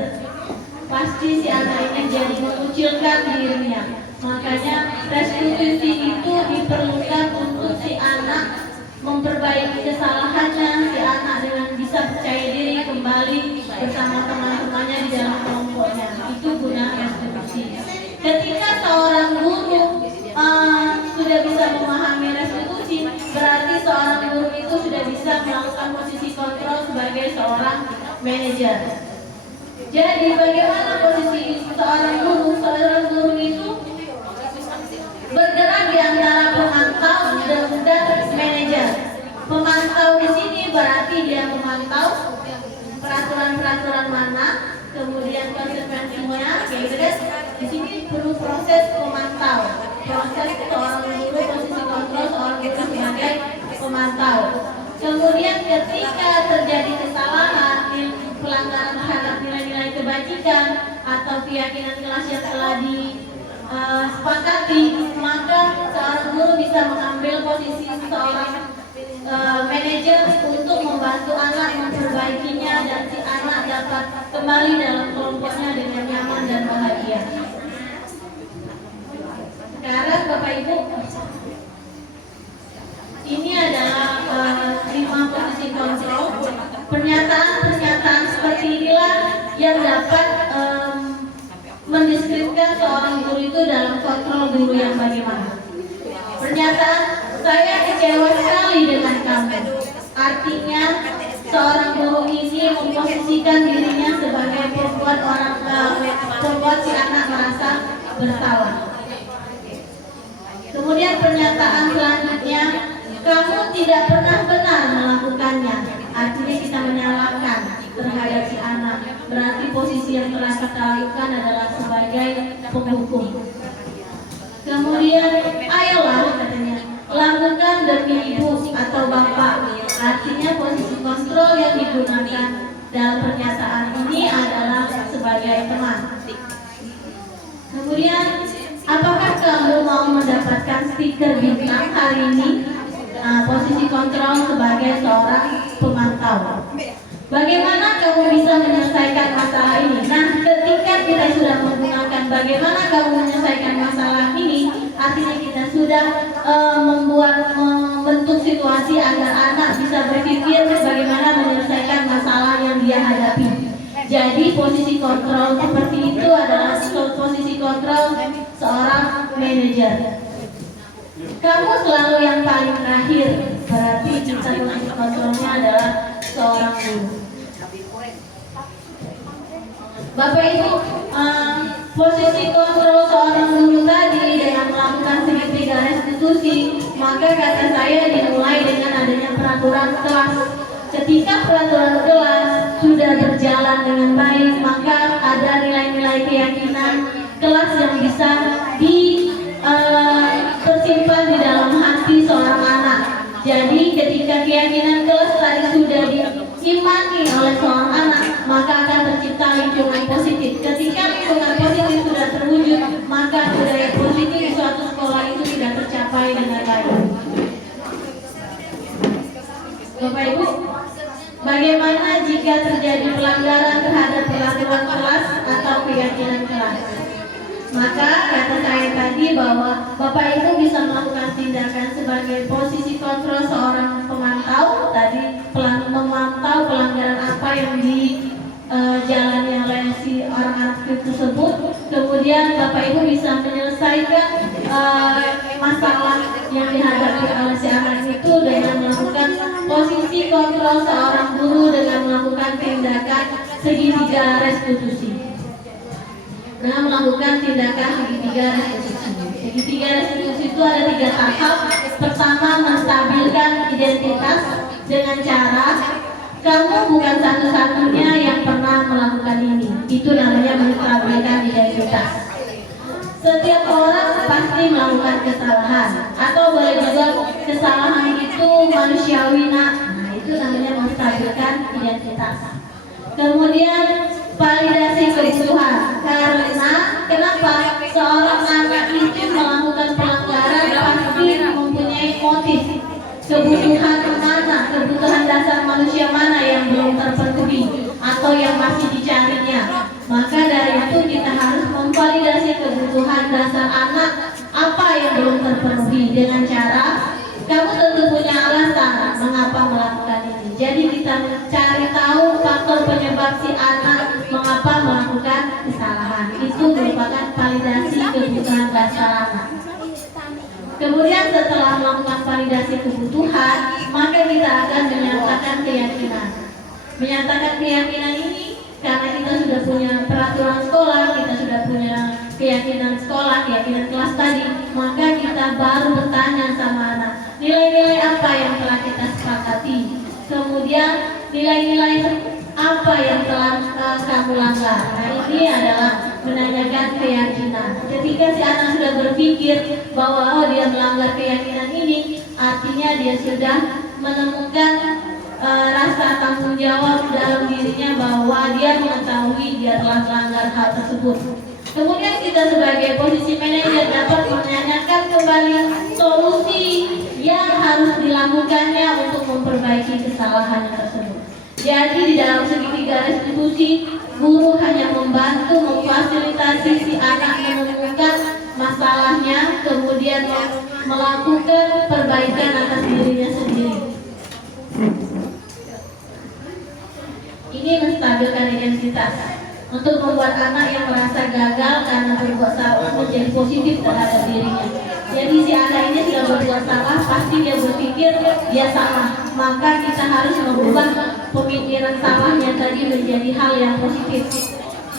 Pasti si anak ini jadi mengucilkan dirinya. Makanya restitusi itu diperlukan untuk si anak memperbaiki kesalahannya, si anak dengan bisa percaya diri kembali bersama teman-temannya di dalam kelompoknya. Itu guna restitusi. Ketika seorang guru manajer. Jadi bagaimana posisi seorang guru? Seorang guru itu bergerak di antara pemantau dan manajer. Pemantau di sini berarti dia memantau peraturan-peraturan mana, kemudian konsekuensinya, kayak gitu. Di sini perlu proses pemantau, proses seorang guru, posisi kontrol seorang guru sebagai pemantau. Kemudian ketika terjadi kesalahan, pelanggaran terhadap nilai-nilai kebajikan atau keyakinan kelas yang telah disepakati, maka seorang guru bisa mengambil posisi seorang manajer untuk membantu anak memperbaikinya dan si anak dapat kembali dalam kelompoknya dengan nyaman dan bahagia. Sekarang Bapak Ibu, ini adalah 5 posisi kontrol. Pernyataan-pernyataan seperti inilah yang dapat mendeskripsikan seorang guru itu dalam kontrol guru yang bagaimana. Pernyataan, saya kecewa sekali dengan kamu. Artinya seorang guru ini memposisikan dirinya sebagai membuat si anak merasa bersalah. Kemudian pernyataan selanjutnya, kamu tidak pernah benar melakukannya. Artinya kita menyalahkan terhadap si anak. Berarti posisi yang telah kita lakukan adalah sebagai penghukum. Kemudian ayolah katanya, lakukan demi ibu atau bapak. Artinya posisi kontrol yang digunakan dalam pernyataan ini adalah sebagai teman. Kemudian, apakah kamu mau mendapatkan stiker bintang hari ini? Posisi kontrol sebagai seorang pemantau. Bagaimana kamu bisa menyelesaikan masalah ini? Nah, ketika kita sudah menggunakan bagaimana kamu menyelesaikan masalah ini, artinya kita sudah membentuk situasi agar anak bisa berpikir bagaimana menyelesaikan masalah yang dia hadapi. Jadi posisi kontrol seperti itu adalah posisi kontrol seorang manajer. Kamu selalu yang paling terakhir, berarti kita posisi kontrolnya adalah seorang guru. Bapak Ibu, posisi kontrol seorang guru tadi dengan melakukan segitiga restitusi, maka kata saya dimulai dengan adanya peraturan kelas. Ketika peraturan kelas sudah berjalan dengan baik, maka ada nilai-nilai keyakinan kelas yang bisa tersimpan di dalam hati seorang anak. Jadi ketika keyakinan kelas tadi sudah diimani oleh seorang anak, maka akan tercipta lingkungan positif. Ketika lingkungan positif sudah terwujud, maka budaya positif di suatu sekolah itu tidak tercapai dengan baik. Bapak Ibu, bagaimana jika terjadi pelanggaran terhadap peraturan kelas atau keyakinan kelas? Maka kata saya tadi bahwa Bapak Ibu bisa melakukan tindakan sebagai posisi kontrol seorang pemantau, tadi memantau pelanggaran apa yang dijalani oleh si orang anak tersebut. Kemudian Bapak Ibu bisa menyelesaikan masalah yang dihadapi oleh si anak itu dengan melakukan posisi kontrol seorang guru dengan melakukan tindakan segitiga restitusi. Dengan melakukan tindakan segitiga restitusi. Segitiga restitusi itu ada 3 tahap. Pertama, menstabilkan identitas dengan cara kamu bukan satu-satunya yang pernah melakukan ini. Itu namanya menstabilkan identitas. Setiap orang pasti melakukan kesalahan, atau boleh juga kesalahan itu manusiawi. Nah, itu namanya menstabilkan identitas. Kemudian validasi kebutuhan, karena kenapa seorang anak itu melakukan pelanggaran pasti mempunyai motif. Kebutuhan mana, kebutuhan dasar manusia mana yang belum terpenuhi atau yang masih dicarinya. Maka dari itu kita harus memvalidasi kebutuhan dasar anak apa yang belum terpenuhi dengan cara kamu tentu punya alasan mengapa melakukan ini. Jadi kita mencari tahu faktor penyebab si anak mengapa melakukan kesalahan. Itu merupakan validasi kebutuhan dasar anak. Kemudian setelah melakukan validasi kebutuhan, maka kita akan menyatakan keyakinan. menyatakan keyakinan ini karena kita sudah punya peraturan sekolah, kita sudah punya keyakinan sekolah, keyakinan kelas tadi, maka kita baru bertanya sama anak, nilai-nilai apa yang telah kita sepakati, kemudian nilai-nilai apa yang telah kamu langgar. Nah, ini adalah menanyakan keyakinan. Ketika si anak sudah berpikir bahwa oh dia melanggar keyakinan ini, artinya dia sudah menemukan rasa tanggung jawab dalam dirinya bahwa dia mengetahui dia telah melanggar hal tersebut. Kemudian kita sebagai posisi manajer dapat menanyakan kembali solusi yang harus dilakukannya untuk memperbaiki kesalahan tersebut. Jadi di dalam segitiga restitusi, guru hanya membantu memfasilitasi si anak menemukan masalahnya, kemudian melakukan perbaikan atas dirinya sendiri. Ini menstabilkan identitas untuk membuat anak yang merasa gagal karena berbuat salah menjadi positif terhadap dirinya. Jadi si anak ini sudah berbuat salah, pasti dia berpikir dia salah. Maka kita harus mengubah pemikiran salahnya tadi menjadi hal yang positif.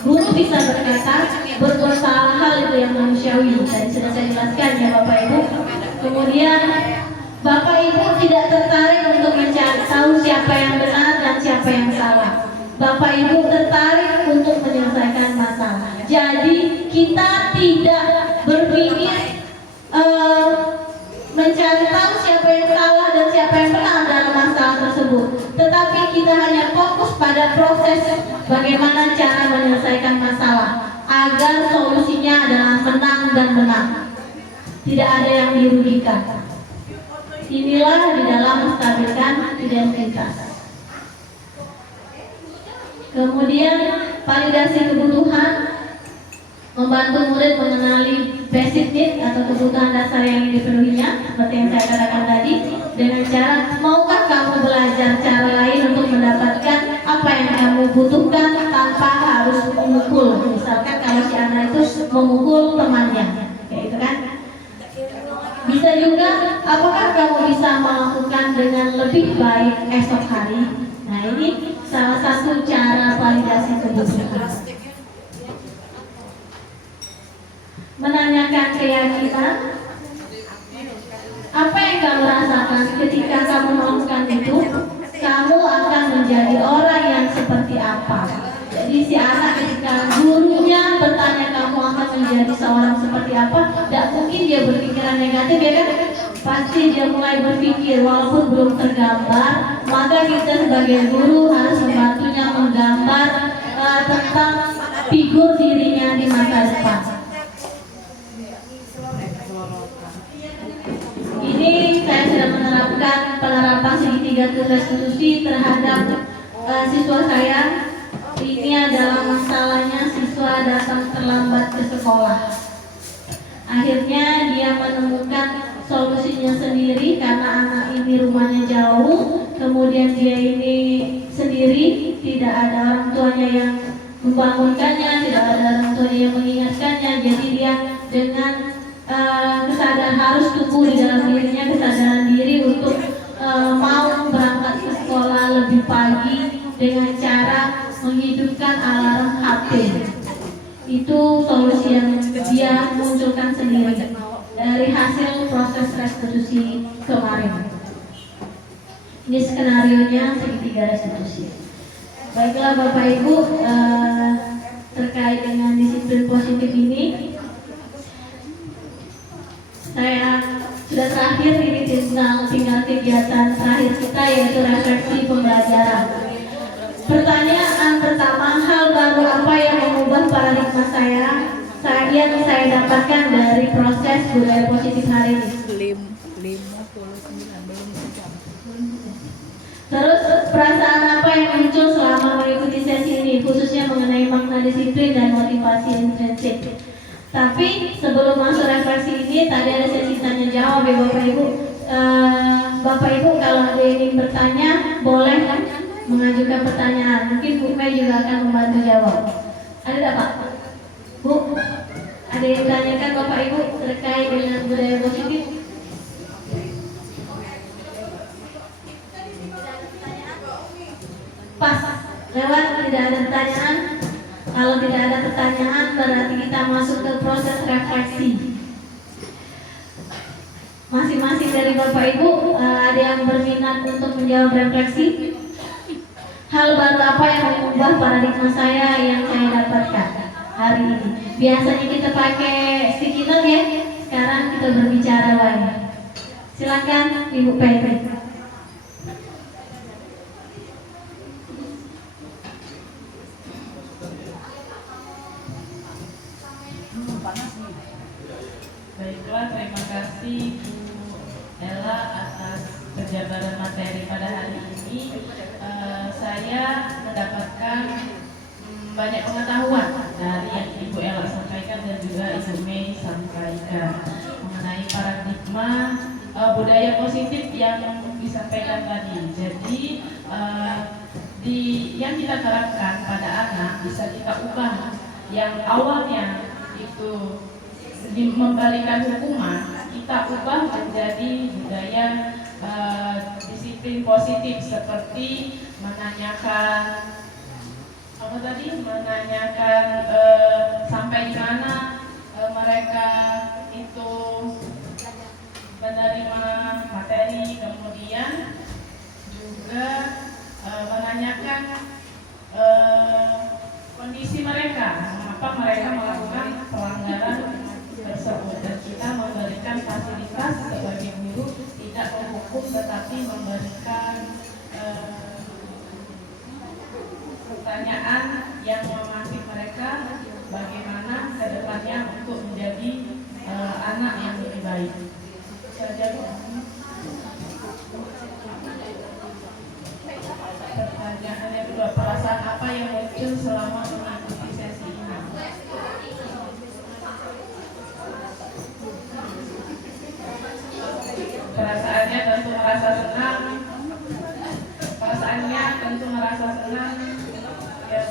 Guru bisa berkata berbuat salah hal itu yang manusiawi. Tadi sudah saya jelaskan ya Bapak Ibu. Kemudian Bapak Ibu tidak tertarik untuk mencari tahu siapa yang benar dan siapa yang salah. Bapak Ibu tertarik untuk menyelesaikan masalah. Jadi kita tidak berpikir mencari tahu siapa yang salah dan siapa yang benar dalam masalah tersebut, tetapi kita hanya fokus pada proses bagaimana cara menyelesaikan masalah agar solusinya adalah menang dan menang, tidak ada yang dirugikan. Inilah di dalam menstabilkan identitas. Kemudian validasi kebutuhan, membantu murid mengenali basic need atau kebutuhan dasar yang dipenuhinya, seperti yang saya katakan tadi, dengan cara maukah kamu belajar cara lain untuk mendapatkan apa yang kamu butuhkan tanpa harus memukul. Misalkan kalau si anak itu memukul temannya, kayak itu kan. Bisa juga, apakah kamu bisa melakukan dengan lebih baik esok hari? Nah, ini salah satu cara validasi kebutuhan. Menanyakan keyakinan, apa yang kamu rasakan ketika kamu melakukan itu, kamu akan menjadi orang yang seperti apa. Jadi si anak ketika gurunya bertanya kamu akan menjadi seorang seperti apa, tidak mungkin dia berpikiran negatif ya kan? Pasti dia mulai berpikir walaupun belum tergambar, maka kita sebagai guru harus membantunya menggambar tentang figur dirinya di masa depan. Ini saya sudah menerapkan penerapan segitiga restitusi terhadap siswa saya. Ini adalah masalahnya siswa datang terlambat ke sekolah. Akhirnya dia menemukan solusinya sendiri karena anak ini rumahnya jauh, kemudian dia ini sendiri, tidak ada orang tuanya yang membangunkannya, tidak ada orang tuanya yang mengingatkannya. Jadi dia dengan kesadaran harus tumbuh di dalam dirinya kesadaran diri untuk mau berangkat ke sekolah lebih pagi dengan cara menghidupkan alarm HP. Itu solusi yang dia munculkan sendiri dari hasil proses restitusi kemarin. Ini skenarionya segitiga restitusi. Baiklah Bapak Ibu, terkait dengan disiplin positif ini, saya sudah terakhir ini tinggal kegiatan terakhir kita, yaitu refleksi pembelajaran. Pertanyaan pertama, hal baru apa yang mengubah paradigma yang saya dapatkan dari proses budaya positif hari ini? 59 Terus perasaan apa yang muncul selama mengikuti sesi ini, khususnya mengenai makna disiplin dan motivasi intrinsik. Tapi sebelum masuk refleksi ini, tadi ada sesi tanya jawab ya Bapak Ibu. Bapak Ibu kalau ada yang ingin bertanya, boleh mengajukan pertanyaan. Mungkin Bu Mei juga akan membantu jawab. Ada tak Pak? Bu, ada yang ditanyakan Bapak Ibu terkait dengan budaya positif? Pas. tidak ada pertanyaan? Kalau tidak ada pertanyaan, berarti kita masuk ke proses refleksi. Masing-masing dari Bapak Ibu, ada yang berminat untuk menjawab refleksi? Hal baru apa yang mengubah paradigma saya yang saya dapatkan hari ini? Biasanya kita pakai sticky note ya, sekarang kita berbicara lagi. Silakan Ibu Pepe. Baiklah, terima kasih Bu Ella atas penjabaran materi pada hari ini. Saya mendapatkan banyak pengetahuan dari yang Ibu Ella sampaikan dan juga Ibu Mei sampaikan mengenai paradigma budaya positif yang disampaikan tadi. Jadi yang kita terapkan pada anak bisa kita ubah. Yang awalnya itu memberikan hukuman, kita ubah menjadi budaya disiplin positif seperti menanyakan sampai di mana mereka itu menerima materi, kemudian juga menanyakan kondisi mereka, mengapa mereka melakukan pelanggaran tersebut, dan kita memberikan fasilitas sebagai guru, tidak menghukum tetapi memberikan pertanyaan yang memancing mereka bagaimana kedepannya untuk menjadi anak yang lebih baik. Itu saja Bu. Pertanyaan yang kedua, perasaan apa yang muncul selama mengikuti sesi ini? Perasaannya tentu merasa senang. Perasaannya tentu merasa senang. Ya.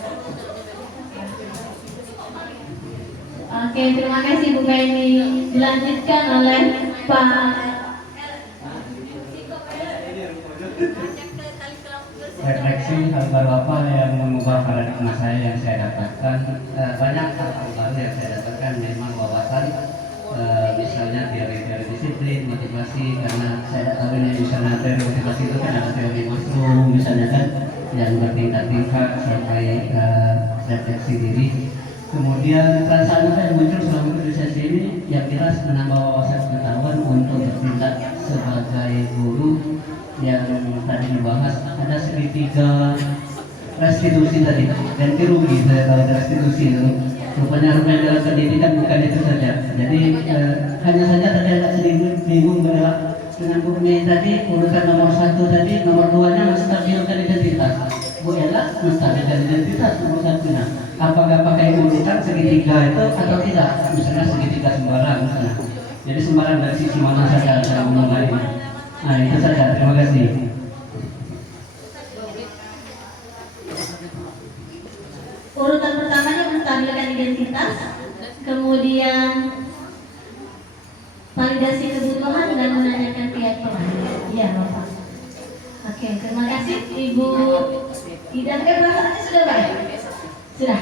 Oke, terima kasih Bu Kaini. Dilanjutkan oleh Pak. Refleksi hal baru apa yang mengubah paradigma saya yang saya dapatkan. Banyak hal baru yang saya dapatkan, memang wawasan, misalnya teori-teori disiplin, motivasi, karena saya tahu ini misalnya teori motivasi itu kan ada teori mushroom misalnya kan, yang bertingkat-tingkat sampai refleksi diri. Kemudian perasaan apa yang muncul selama di sesi ini yang jelas menambah wawasan pengetahuan untuk bertindak sebagai guru. Yang tadi dibahas ada segitiga restitusi tadi, ganti rugi. Saya tahu restitusi itu rupanya dalam pendidikan bukan itu saja. Jadi hanya saja tadi agak sedikit bingung dengan Bu Mei tadi, urutan nomor 1 tadi, nomor 2-nya menstabilkan identitas. Bu Ella menstabilkan identitas nomor 1-nya. Apakah pakai urutan segitiga itu atau tidak? Misalnya segitiga sembarang misalnya. Jadi sembarang dari sisi mana saja saya mulainya. Nah, itu saja. Terima kasih. Urutan pertamanya menstabilkan identitas, kemudian validasi kebutuhan dan menanyakan keyakinan. Iya, Bapak. Oke, terima kasih Ibu Ida. Perasaannya sudah baik? Sudah.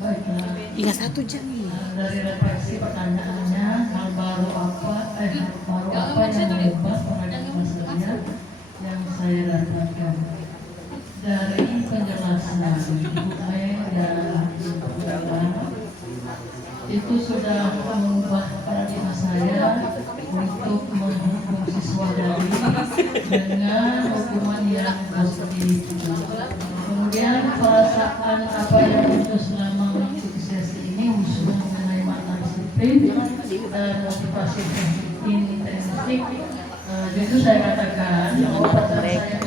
Baiklah. Hingga 1 jam. Dari refleksi pertanyaannya, hal baru apa yang mengubah paradigma saya yang saya dapatkan dari penjelasan Ibu Mei dan Ibu Ella, itu sudah mengubah paradigma saya untuk menghukum siswa dari dengan hukuman yang positif. Kemudian perasaan apa yang muncul selama mengikuti sesi ini khususnya mengenai mata disiplin dan motivasi intrinsik. Jadi saya katakan bahwa perasaan saya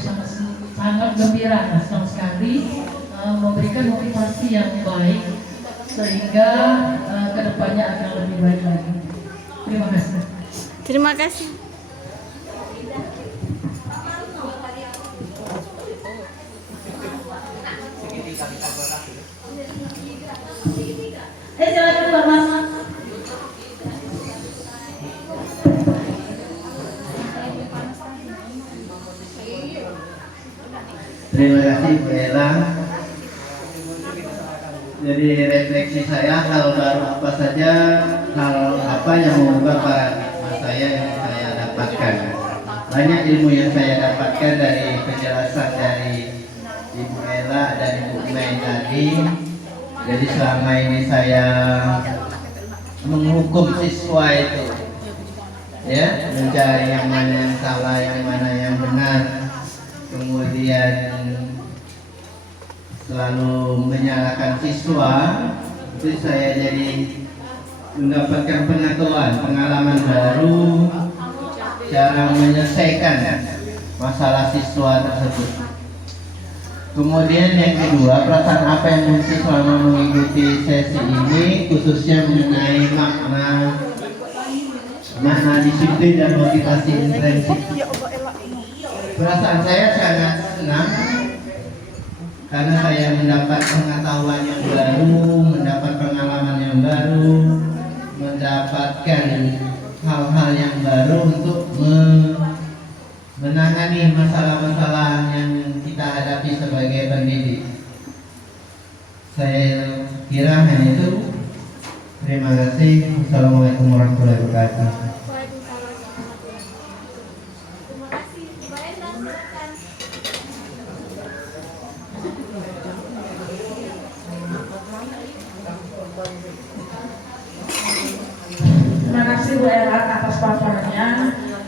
sangat gembira, senang sekali memberikan motivasi yang baik sehingga kedepannya akan lebih baik lagi. Terima kasih. Terima kasih. Terima kasih Bu Ella. Jadi refleksi saya, hal baru apa saja, hal apa yang mengubah paradigma saya yang saya dapatkan. Banyak ilmu yang saya dapatkan dari penjelasan dari Ibu Ella dan Ibu Mei tadi. Jadi selama ini saya menghukum siswa itu, ya, mencari yang mana yang salah, yang mana yang benar, kemudian selalu menyalahkan siswa. Itu saya jadi mendapatkan pengetahuan, pengalaman baru, cara menyelesaikan masalah siswa tersebut. Kemudian yang kedua, perasaan apa yang muncul selama mengikuti sesi ini, khususnya mengenai makna disiplin dan motivasi intrinsik. Perasaan saya sangat senang karena saya mendapat pengetahuan yang baru, mendapat pengalaman yang baru, mendapatkan hal-hal yang baru untuk menangani masalah-masalah yang kita hadapi sebagai pendidik. Saya kira hanya itu. Terima kasih. Assalamualaikum warahmatullahi wabarakatuh. Terima kasih. Bu Enda, silakan. Terima kasih Bu Ella atas paparannya,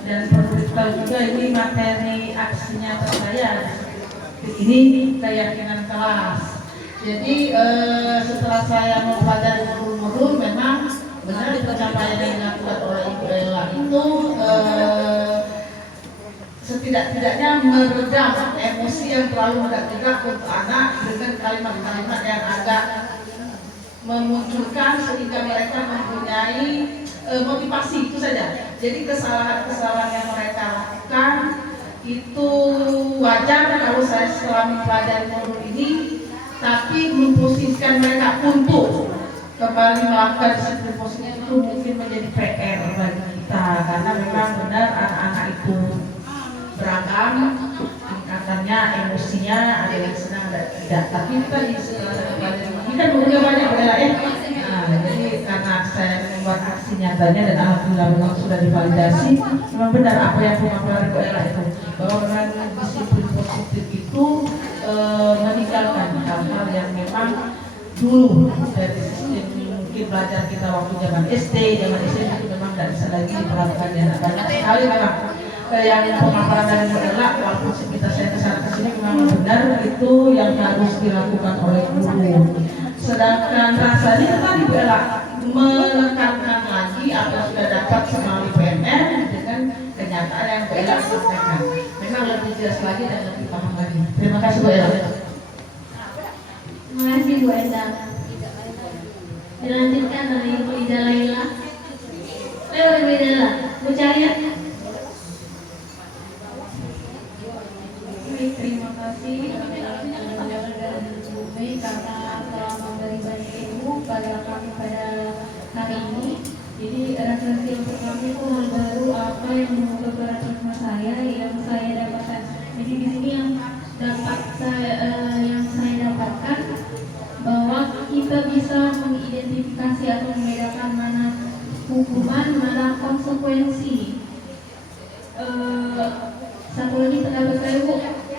dan perlu diketahui juga ini materi aksinya saya. Ini keyakinan kelas. Jadi setelah saya mempelajari modul-modul, memang benar pencapaian yang dilakukan oleh Ibu Ella itu setidak-tidaknya meredam emosi yang terlalu menegak untuk anak dengan kalimat-kalimat yang agak memunculkan sehingga mereka mempunyai motivasi. Itu saja. Jadi kesalahan-kesalahan yang mereka lakukan itu wajar kalau saya setelah mempelajari modul ini, tapi memposisikan mereka untuk kembali melakukan disiplin positif itu mungkin menjadi PR bagi kita, karena memang benar anak-anak itu beragam tingkatannya, emosinya, ada yang senang, ada yang tidak. Tapi kita setelah saya pelajari ini kan udah banyak bela ya. Nah, jadi karena saya membuat aksi nyatanya dan alhamdulillah memang sudah divalidasi, memang benar apa yang pemaparan Bu Ella itu, bahwa memang disiplin positif itu meninggalkan hal-hal yang memang dulu dari sistem mungkin belajar kita waktu zaman SD itu memang tidak bisa lagi diterapkan ya. Banyak sekali memang yang pemaparan dari Bu Ella, walaupun kita saya kesana-kesini memang benar itu yang harus dilakukan oleh guru. Sedangkan rasanya tadi Bu Ella menekankan lagi apa yang sudah dapat melalui PNN dengan kenyataan yang Bu Ella sampaikan. Memang lebih jelas lagi dan lebih paham lagi. Terima kasih Bu Ella. Terima kasih Bu Enda. Dilanjutkan oleh Ibu Ida Laila. Ayo Ibu Ida Laila, Bu Cahaya. Terima kasih dari Bu Mei karena telah memberi banyak ilmu pada kami pada hari ini. Jadi refleksi untuk kami itu hal baru apa yang mengubah paradigma saya yang saya dapatkan. Jadi di sini yang saya dapatkan bahwa kita bisa mengidentifikasi atau membedakan mana hukuman, mana konsekuensi. Satu lagi pendapat saya Bu,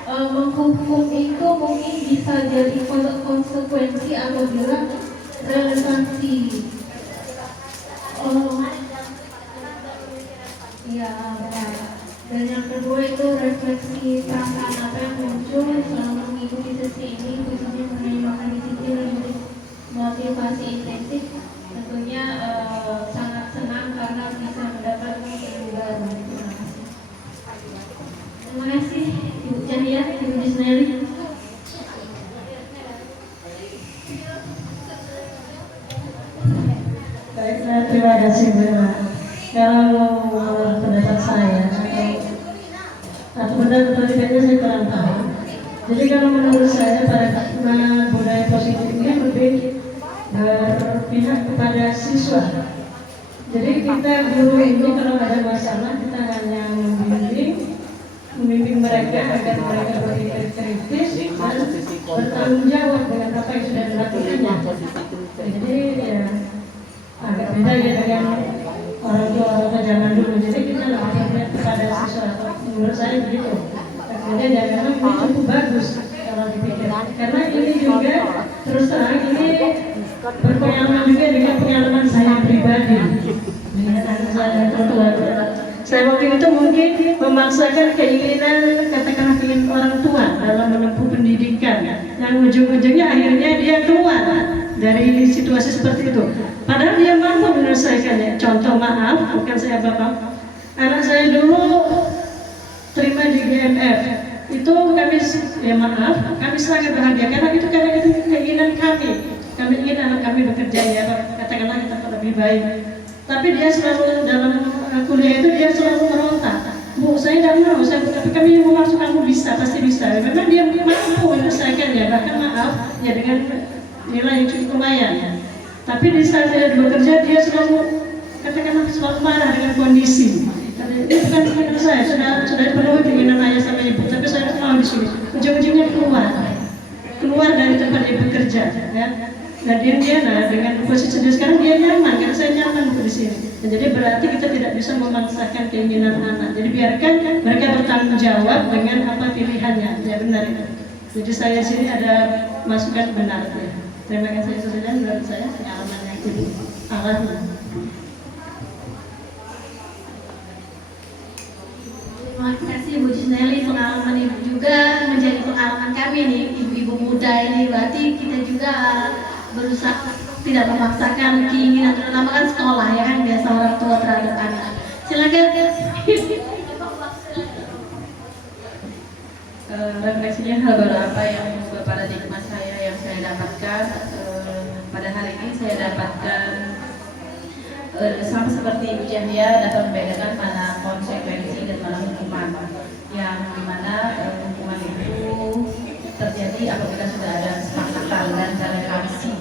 menghukum itu mungkin bisa jadi konsekuensi apabila relevansi. Iya benar. Dan yang kedua itu refleksi perasaan apa yang muncul selama mengikuti sesi ini, khususnya mengenai makna disiplin dan motivasi intensif. Tentunya sangat senang karena bisa mendapat ilmu baru. Terima kasih Ibu Cahaya, Ibu Disney. Baiklah, terima kasih Bu Ella. Kalau pendapat saya atau benar-benar tidaknya saya kurang tahu. Jadi kalau menurut saya paradigma budaya positif ini lebih berpihak kepada siswa. Jadi kita guru ini kalau ada masalah kita hanya membimbing mereka agar mereka berpikir kritis bertanggung jawab dengan apa yang sudah dilakukannya. Jadi ya agak beda ya dengan orang tua zaman dulu. Jadi kita lebih ingat kepada sesuatu. Menurut saya begitu. Kemudian ya memang ini cukup bagus kalau dipikir. Karena ini juga terus terang ini berpengalaman juga dengan pengalaman saya pribadi dengan anak saya tertua. Saya waktu itu mungkin memaksakan keinginan, katakanlah ingin orang tua dalam menempuh pendidikan, yang ujung-ujungnya akhirnya dia keluar dari situasi seperti itu. Padahal dia mampu menyelesaikannya. Contoh maaf, bukan saya bapak. Anak saya dulu terima di GMF. Itu kami, ya maaf, kami sangat bahagia karena itu keinginan kami. Kami ingin anak kami bekerja ya, katakanlah kita lebih baik. Tapi dia selalu dalam kuliah itu dia selalu meronta. Bu, saya tidak mau, tapi kami mau masuk, kamu bisa, pasti bisa. Memang dia mampu menyelesaikannya, bahkan maaf ya dengan nilai yang cukup lumayan. Tapi di saat dia bekerja dia selalu katakanlah selalu marah dengan kondisi. Ini bukan keinginan saya, sudah penuhi keinginan ayah sama ibu, tapi saya mau di sini. Ujung-ujungnya keluar dari tempat dia bekerja, ya. Nah dia dengan posisi dia sekarang dia nyaman, karena saya nyaman di sini. Dan jadi berarti kita tidak bisa memaksakan keinginan anak. Jadi biarkan mereka bertanggung jawab dengan apa pilihannya. Ya benar itu. Jadi saya sini ada masukan benar. Ya. Terima kasih saudara, menurut saya pengalaman yang itu alami. Terima kasih Bu Jusneli, pengalaman Ibu juga menjadi pengalaman kami nih, ibu-ibu muda ini. Berarti kita juga berusaha tidak memaksakan keinginan, terutama kan sekolah ya kan, biasa orang tua terhadap anak. Silakan. Refleksinya hal baru apa yang mengubah paradigma saya yang saya dapatkan pada hari ini. Saya dapatkan sama seperti Ibu Jahya dapat membedakan mana konsekuensi dan mana hukuman, yang dimana hukuman itu terjadi apabila sudah ada kesepakatan dan toleransi.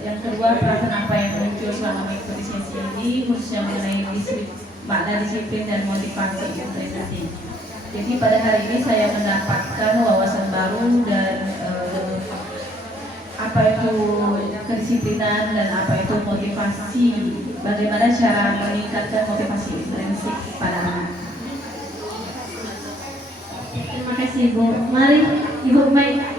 Yang kedua, perasaan apa yang muncul selama mengikuti sesi ini, khususnya mengenai makna disiplin dan motivasi intrinsik. Jadi pada hari ini saya mendapatkan wawasan baru dan apa itu kedisiplinan dan apa itu motivasi, bagaimana cara meningkatkan motivasi intrinsik pada anak. Terima kasih Ibu. Mari Ibu Mai.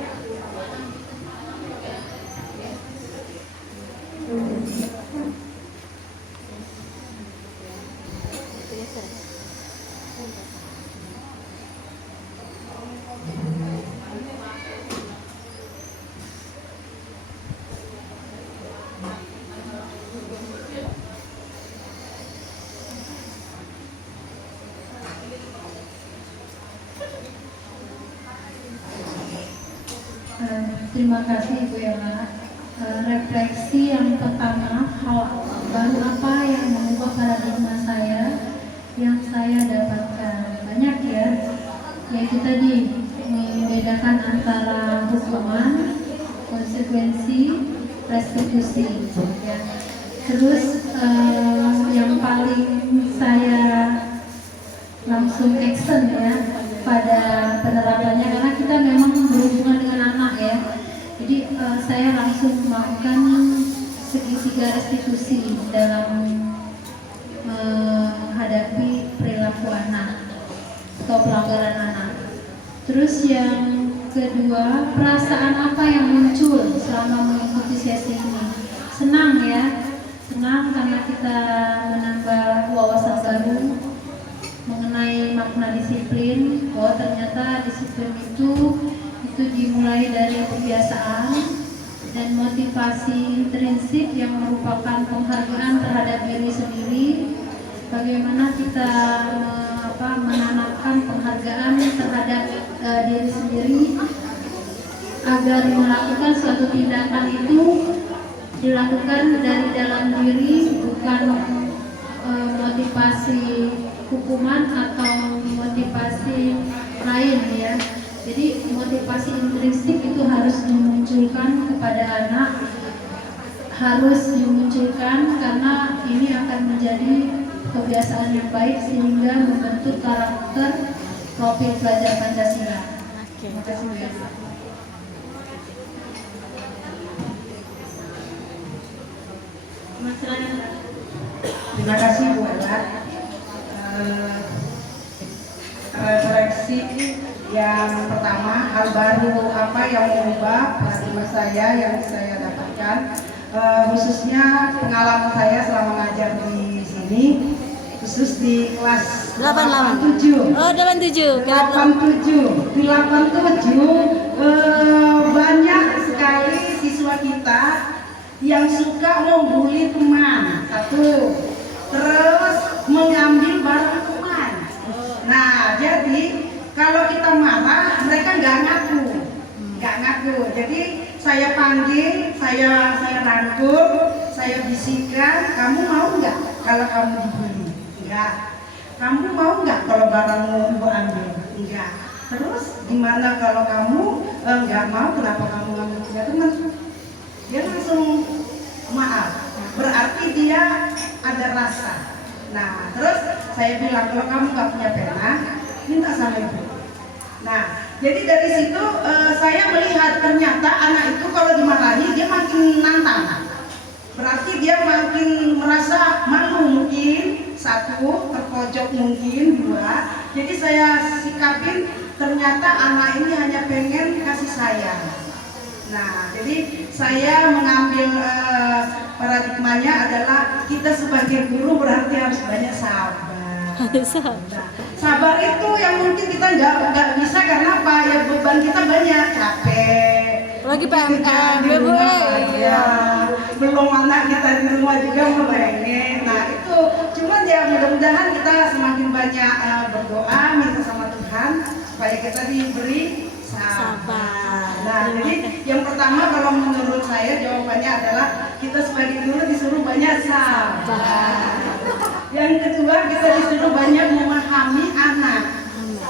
Terima kasih Ibu Yola. Refleksi yang pertama, hal baru apa yang mengubah paradigma saya yang saya dapatkan banyak ya, yaitu tadi membedakan antara hukuman, konsekuensi, restitusi ya. Terus yang paling saya langsung action ya pada penerapannya, karena kita memang berhubungan dengan anak ya. Jadi saya langsung melakukan segitiga restitusi dalam menghadapi perilaku anak atau pelanggaran anak. Terus yang kedua, perasaan apa yang muncul selama mengikuti sesi ini? Senang ya, senang karena kita menambah wawasan baru mengenai makna disiplin, bahwa ternyata disiplin itu dimulai dari kebiasaan dan motivasi intrinsik yang merupakan penghargaan terhadap diri sendiri. Bagaimana kita menanamkan penghargaan terhadap diri sendiri agar melakukan suatu tindakan itu dilakukan dari dalam diri, bukan motivasi hukuman atau motivasi lain ya. Jadi motivasi intrinsik itu harus dimunculkan kepada anak, harus dimunculkan karena ini akan menjadi kebiasaan yang baik sehingga membentuk karakter profil pelajar Pancasila. Terima kasih Bu Ella. Terima kasih Bu Ella. Refleksi yang pertama, hal baru apa yang mengubah paradigma saya yang saya dapatkan, khususnya pengalaman saya selama mengajar di sini, khusus di kelas 87. Oh, 87. 87. Di 87 banyak sekali siswa kita yang suka membuli teman. Satu. Terus mengambil barang teman. Nah, jadi kalau kita marah, mereka nggak ngaku. Jadi saya panggil, saya rangkul, saya bisikan, kamu mau nggak kalau kamu dibully? Enggak. Kamu mau nggak kalau barangmu ibu ambil? Enggak. Terus gimana kalau kamu nggak mau? Kenapa kamu ngambil punya teman? Dia langsung maaf. Berarti dia ada rasa. Nah, terus saya bilang kalau kamu nggak punya pena, minta sama ibu. Nah, jadi dari situ saya melihat ternyata anak itu kalau dimarahi dia makin nantang. Berarti dia makin merasa malu mungkin, satu, terpojok mungkin, dua. Jadi saya sikapin ternyata anak ini hanya pengen kasih sayang. Nah, jadi saya mengambil paradigmanya adalah kita sebagai guru berarti harus banyak sabar. Nah, sabar itu yang mungkin kita nggak bisa karena apa? Ya beban kita banyak, capek. Lagi PMM, Bu. Ya, belum anak kita di rumah juga merengek. Nah itu, cuman ya mudah-mudahan kita semakin banyak berdoa, minta sama Tuhan supaya kita diberi sabar. Nah, jadi yang pertama kalau menurut saya jawabannya adalah kita sebagai guru disuruh banyak sabar. Yang kedua kita disuruh banyak memahami anak.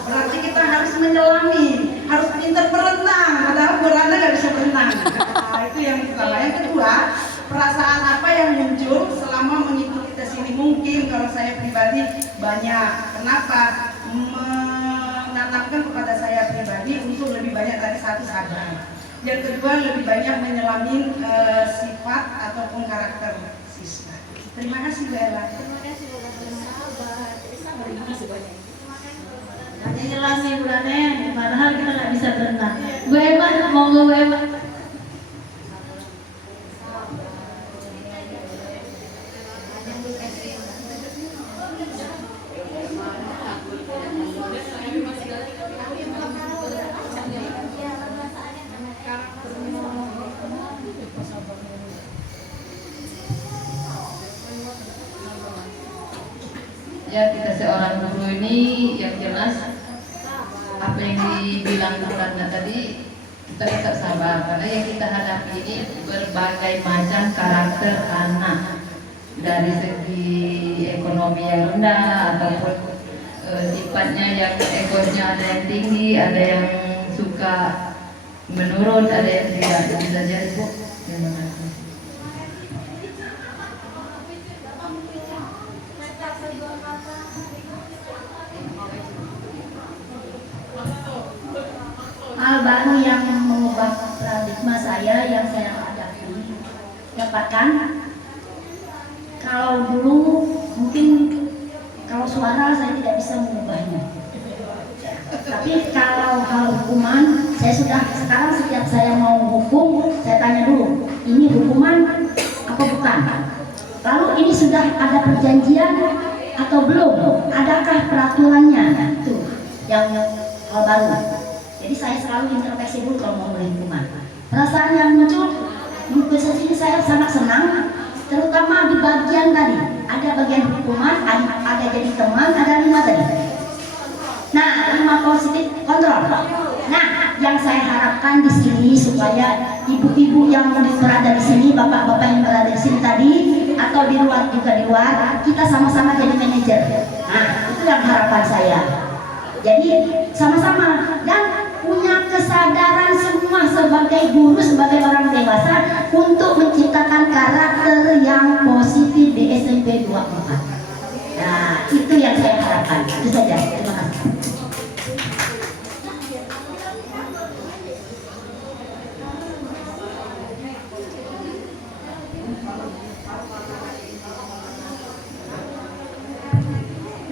Berarti kita harus menyelami, harus pintar berenang. Padahal berenang nggak bisa berenang. Nah, itu yang pertama. Yang kedua, perasaan apa yang muncul selama mengikuti tes ini? Mungkin kalau saya pribadi banyak. Kenapa? Menanamkan kepada saya pribadi untuk lebih banyak dari satu sabar. Yang kedua lebih banyak menyelami sifat ataupun karakter siswa. Terima kasih Bu Ella. Hanya nyelami bulannya, padahal kita nggak bisa berenang. Bu Emma, monggo Bu Emma. Ya, kita seorang guru ini yang jelas apa yang dibilang Bulannya tadi, kita tetap sabar karena yang kita hadapi ini berbagai macam karakter anak, dari segi ekonomi yang rendah ataupun sifatnya yang egonya ada yang tinggi, ada yang suka menurut, ada yang tidak. Bisa jadi Bu. Terima kasih. Hal baru yang mengubah paradigma saya yang saya hadapi, dapatkan kalau dulu mungkin kalau suara saya tidak bisa mengubahnya, tapi kalau hal hukuman saya sudah, sekarang setiap saya mau hukum saya tanya dulu, ini hukuman apa bukan, lalu ini sudah ada perjanjian atau belum, adakah peraturannya, itu yang hal baru. Jadi saya selalu introspeksi dulu kalau mau beli hukuman. Perasaan yang muncul di sini saya sangat senang, terutama di bagian tadi. Ada bagian hukuman, ada jadi teman, ada 5 tadi. Nah, 5 positif kontrol. Nah, yang saya harapkan di sini supaya ibu-ibu yang berada di sini, bapak-bapak yang berada di sini tadi, atau di luar juga di luar, kita sama-sama jadi manajer. Nah, itu yang harapan saya. Jadi sama-sama dan punya kesadaran semua sebagai guru, sebagai orang dewasa untuk menciptakan karakter yang positif di SMP 24. Nah, itu yang saya harapkan. Itu saja. Terima kasih.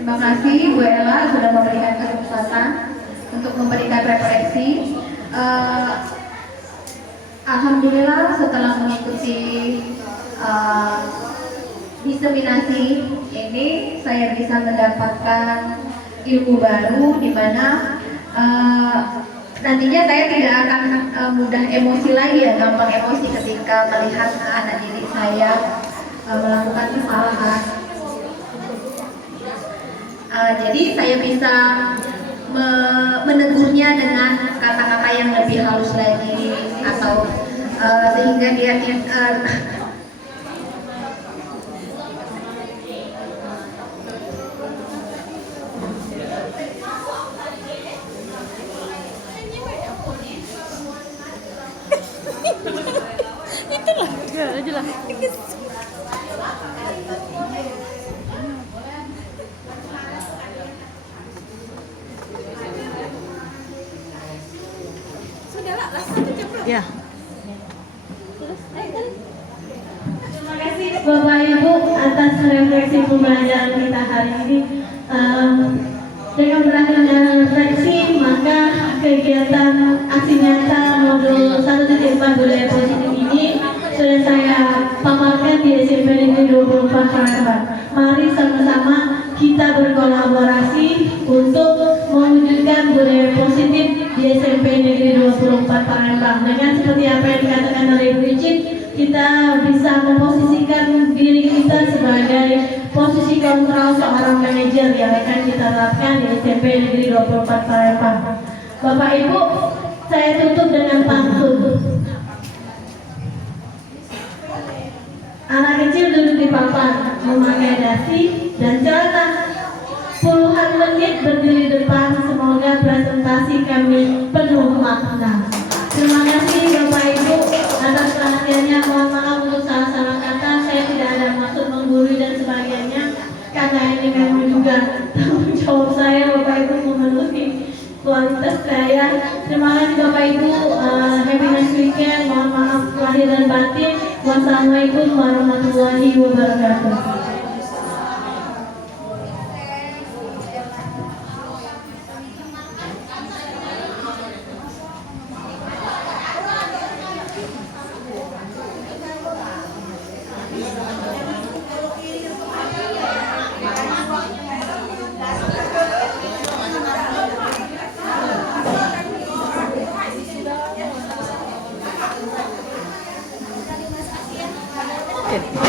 Terima kasih Bu Ella sudah memberikan kesempatan untuk memberikan refleksi. Alhamdulillah setelah mengikuti diseminasi ini saya bisa mendapatkan ilmu baru di mana nantinya saya tidak akan mudah emosi lagi ya, gampang emosi ketika melihat anak didik saya melakukan kesalahan. Jadi saya bisa menegurnya dengan kata-kata yang lebih halus lagi atau sehingga dia Itulah, aja lah. Ya. Terima kasih Bapak Ibu atas refleksi pembelajaran kita hari ini. Dengan berakhirnya refleksi, maka kegiatan aksi nyata modul 1.4 budaya positif ini sudah saya paparkan di SMP Negeri 24 Palembang. Mari sama-sama kita berkolaborasi untuk mewujudkan budaya positif di SMP Negeri 24 Palembang. Dengan seperti apa yang dikatakan oleh Ibu Icit, kita bisa memposisikan diri kita sebagai posisi kontrol seorang manajer yang akan kita terapkan di SMP Negeri 24 Palembang. Bapak Ibu, saya tutup dengan pantun. Anak kecil duduk di papan, memakai dasi dan celana. Puluhan menit berdiri depan, semoga presentasi kami penuh makna. Terima kasih Bapak Ibu atas perhatiannya. Mohon maaf untuk salah-salah kata, saya tidak ada maksud menggurui dan sebagainya, karena ini memang juga tanggung jawab saya Bapak Ibu memenuhi kualitas saya. Terima kasih Bapak Ibu, happy next weekend. Mohon maaf lahir dan batin. Wassalamualaikum warahmatullahi wabarakatuh. Okay.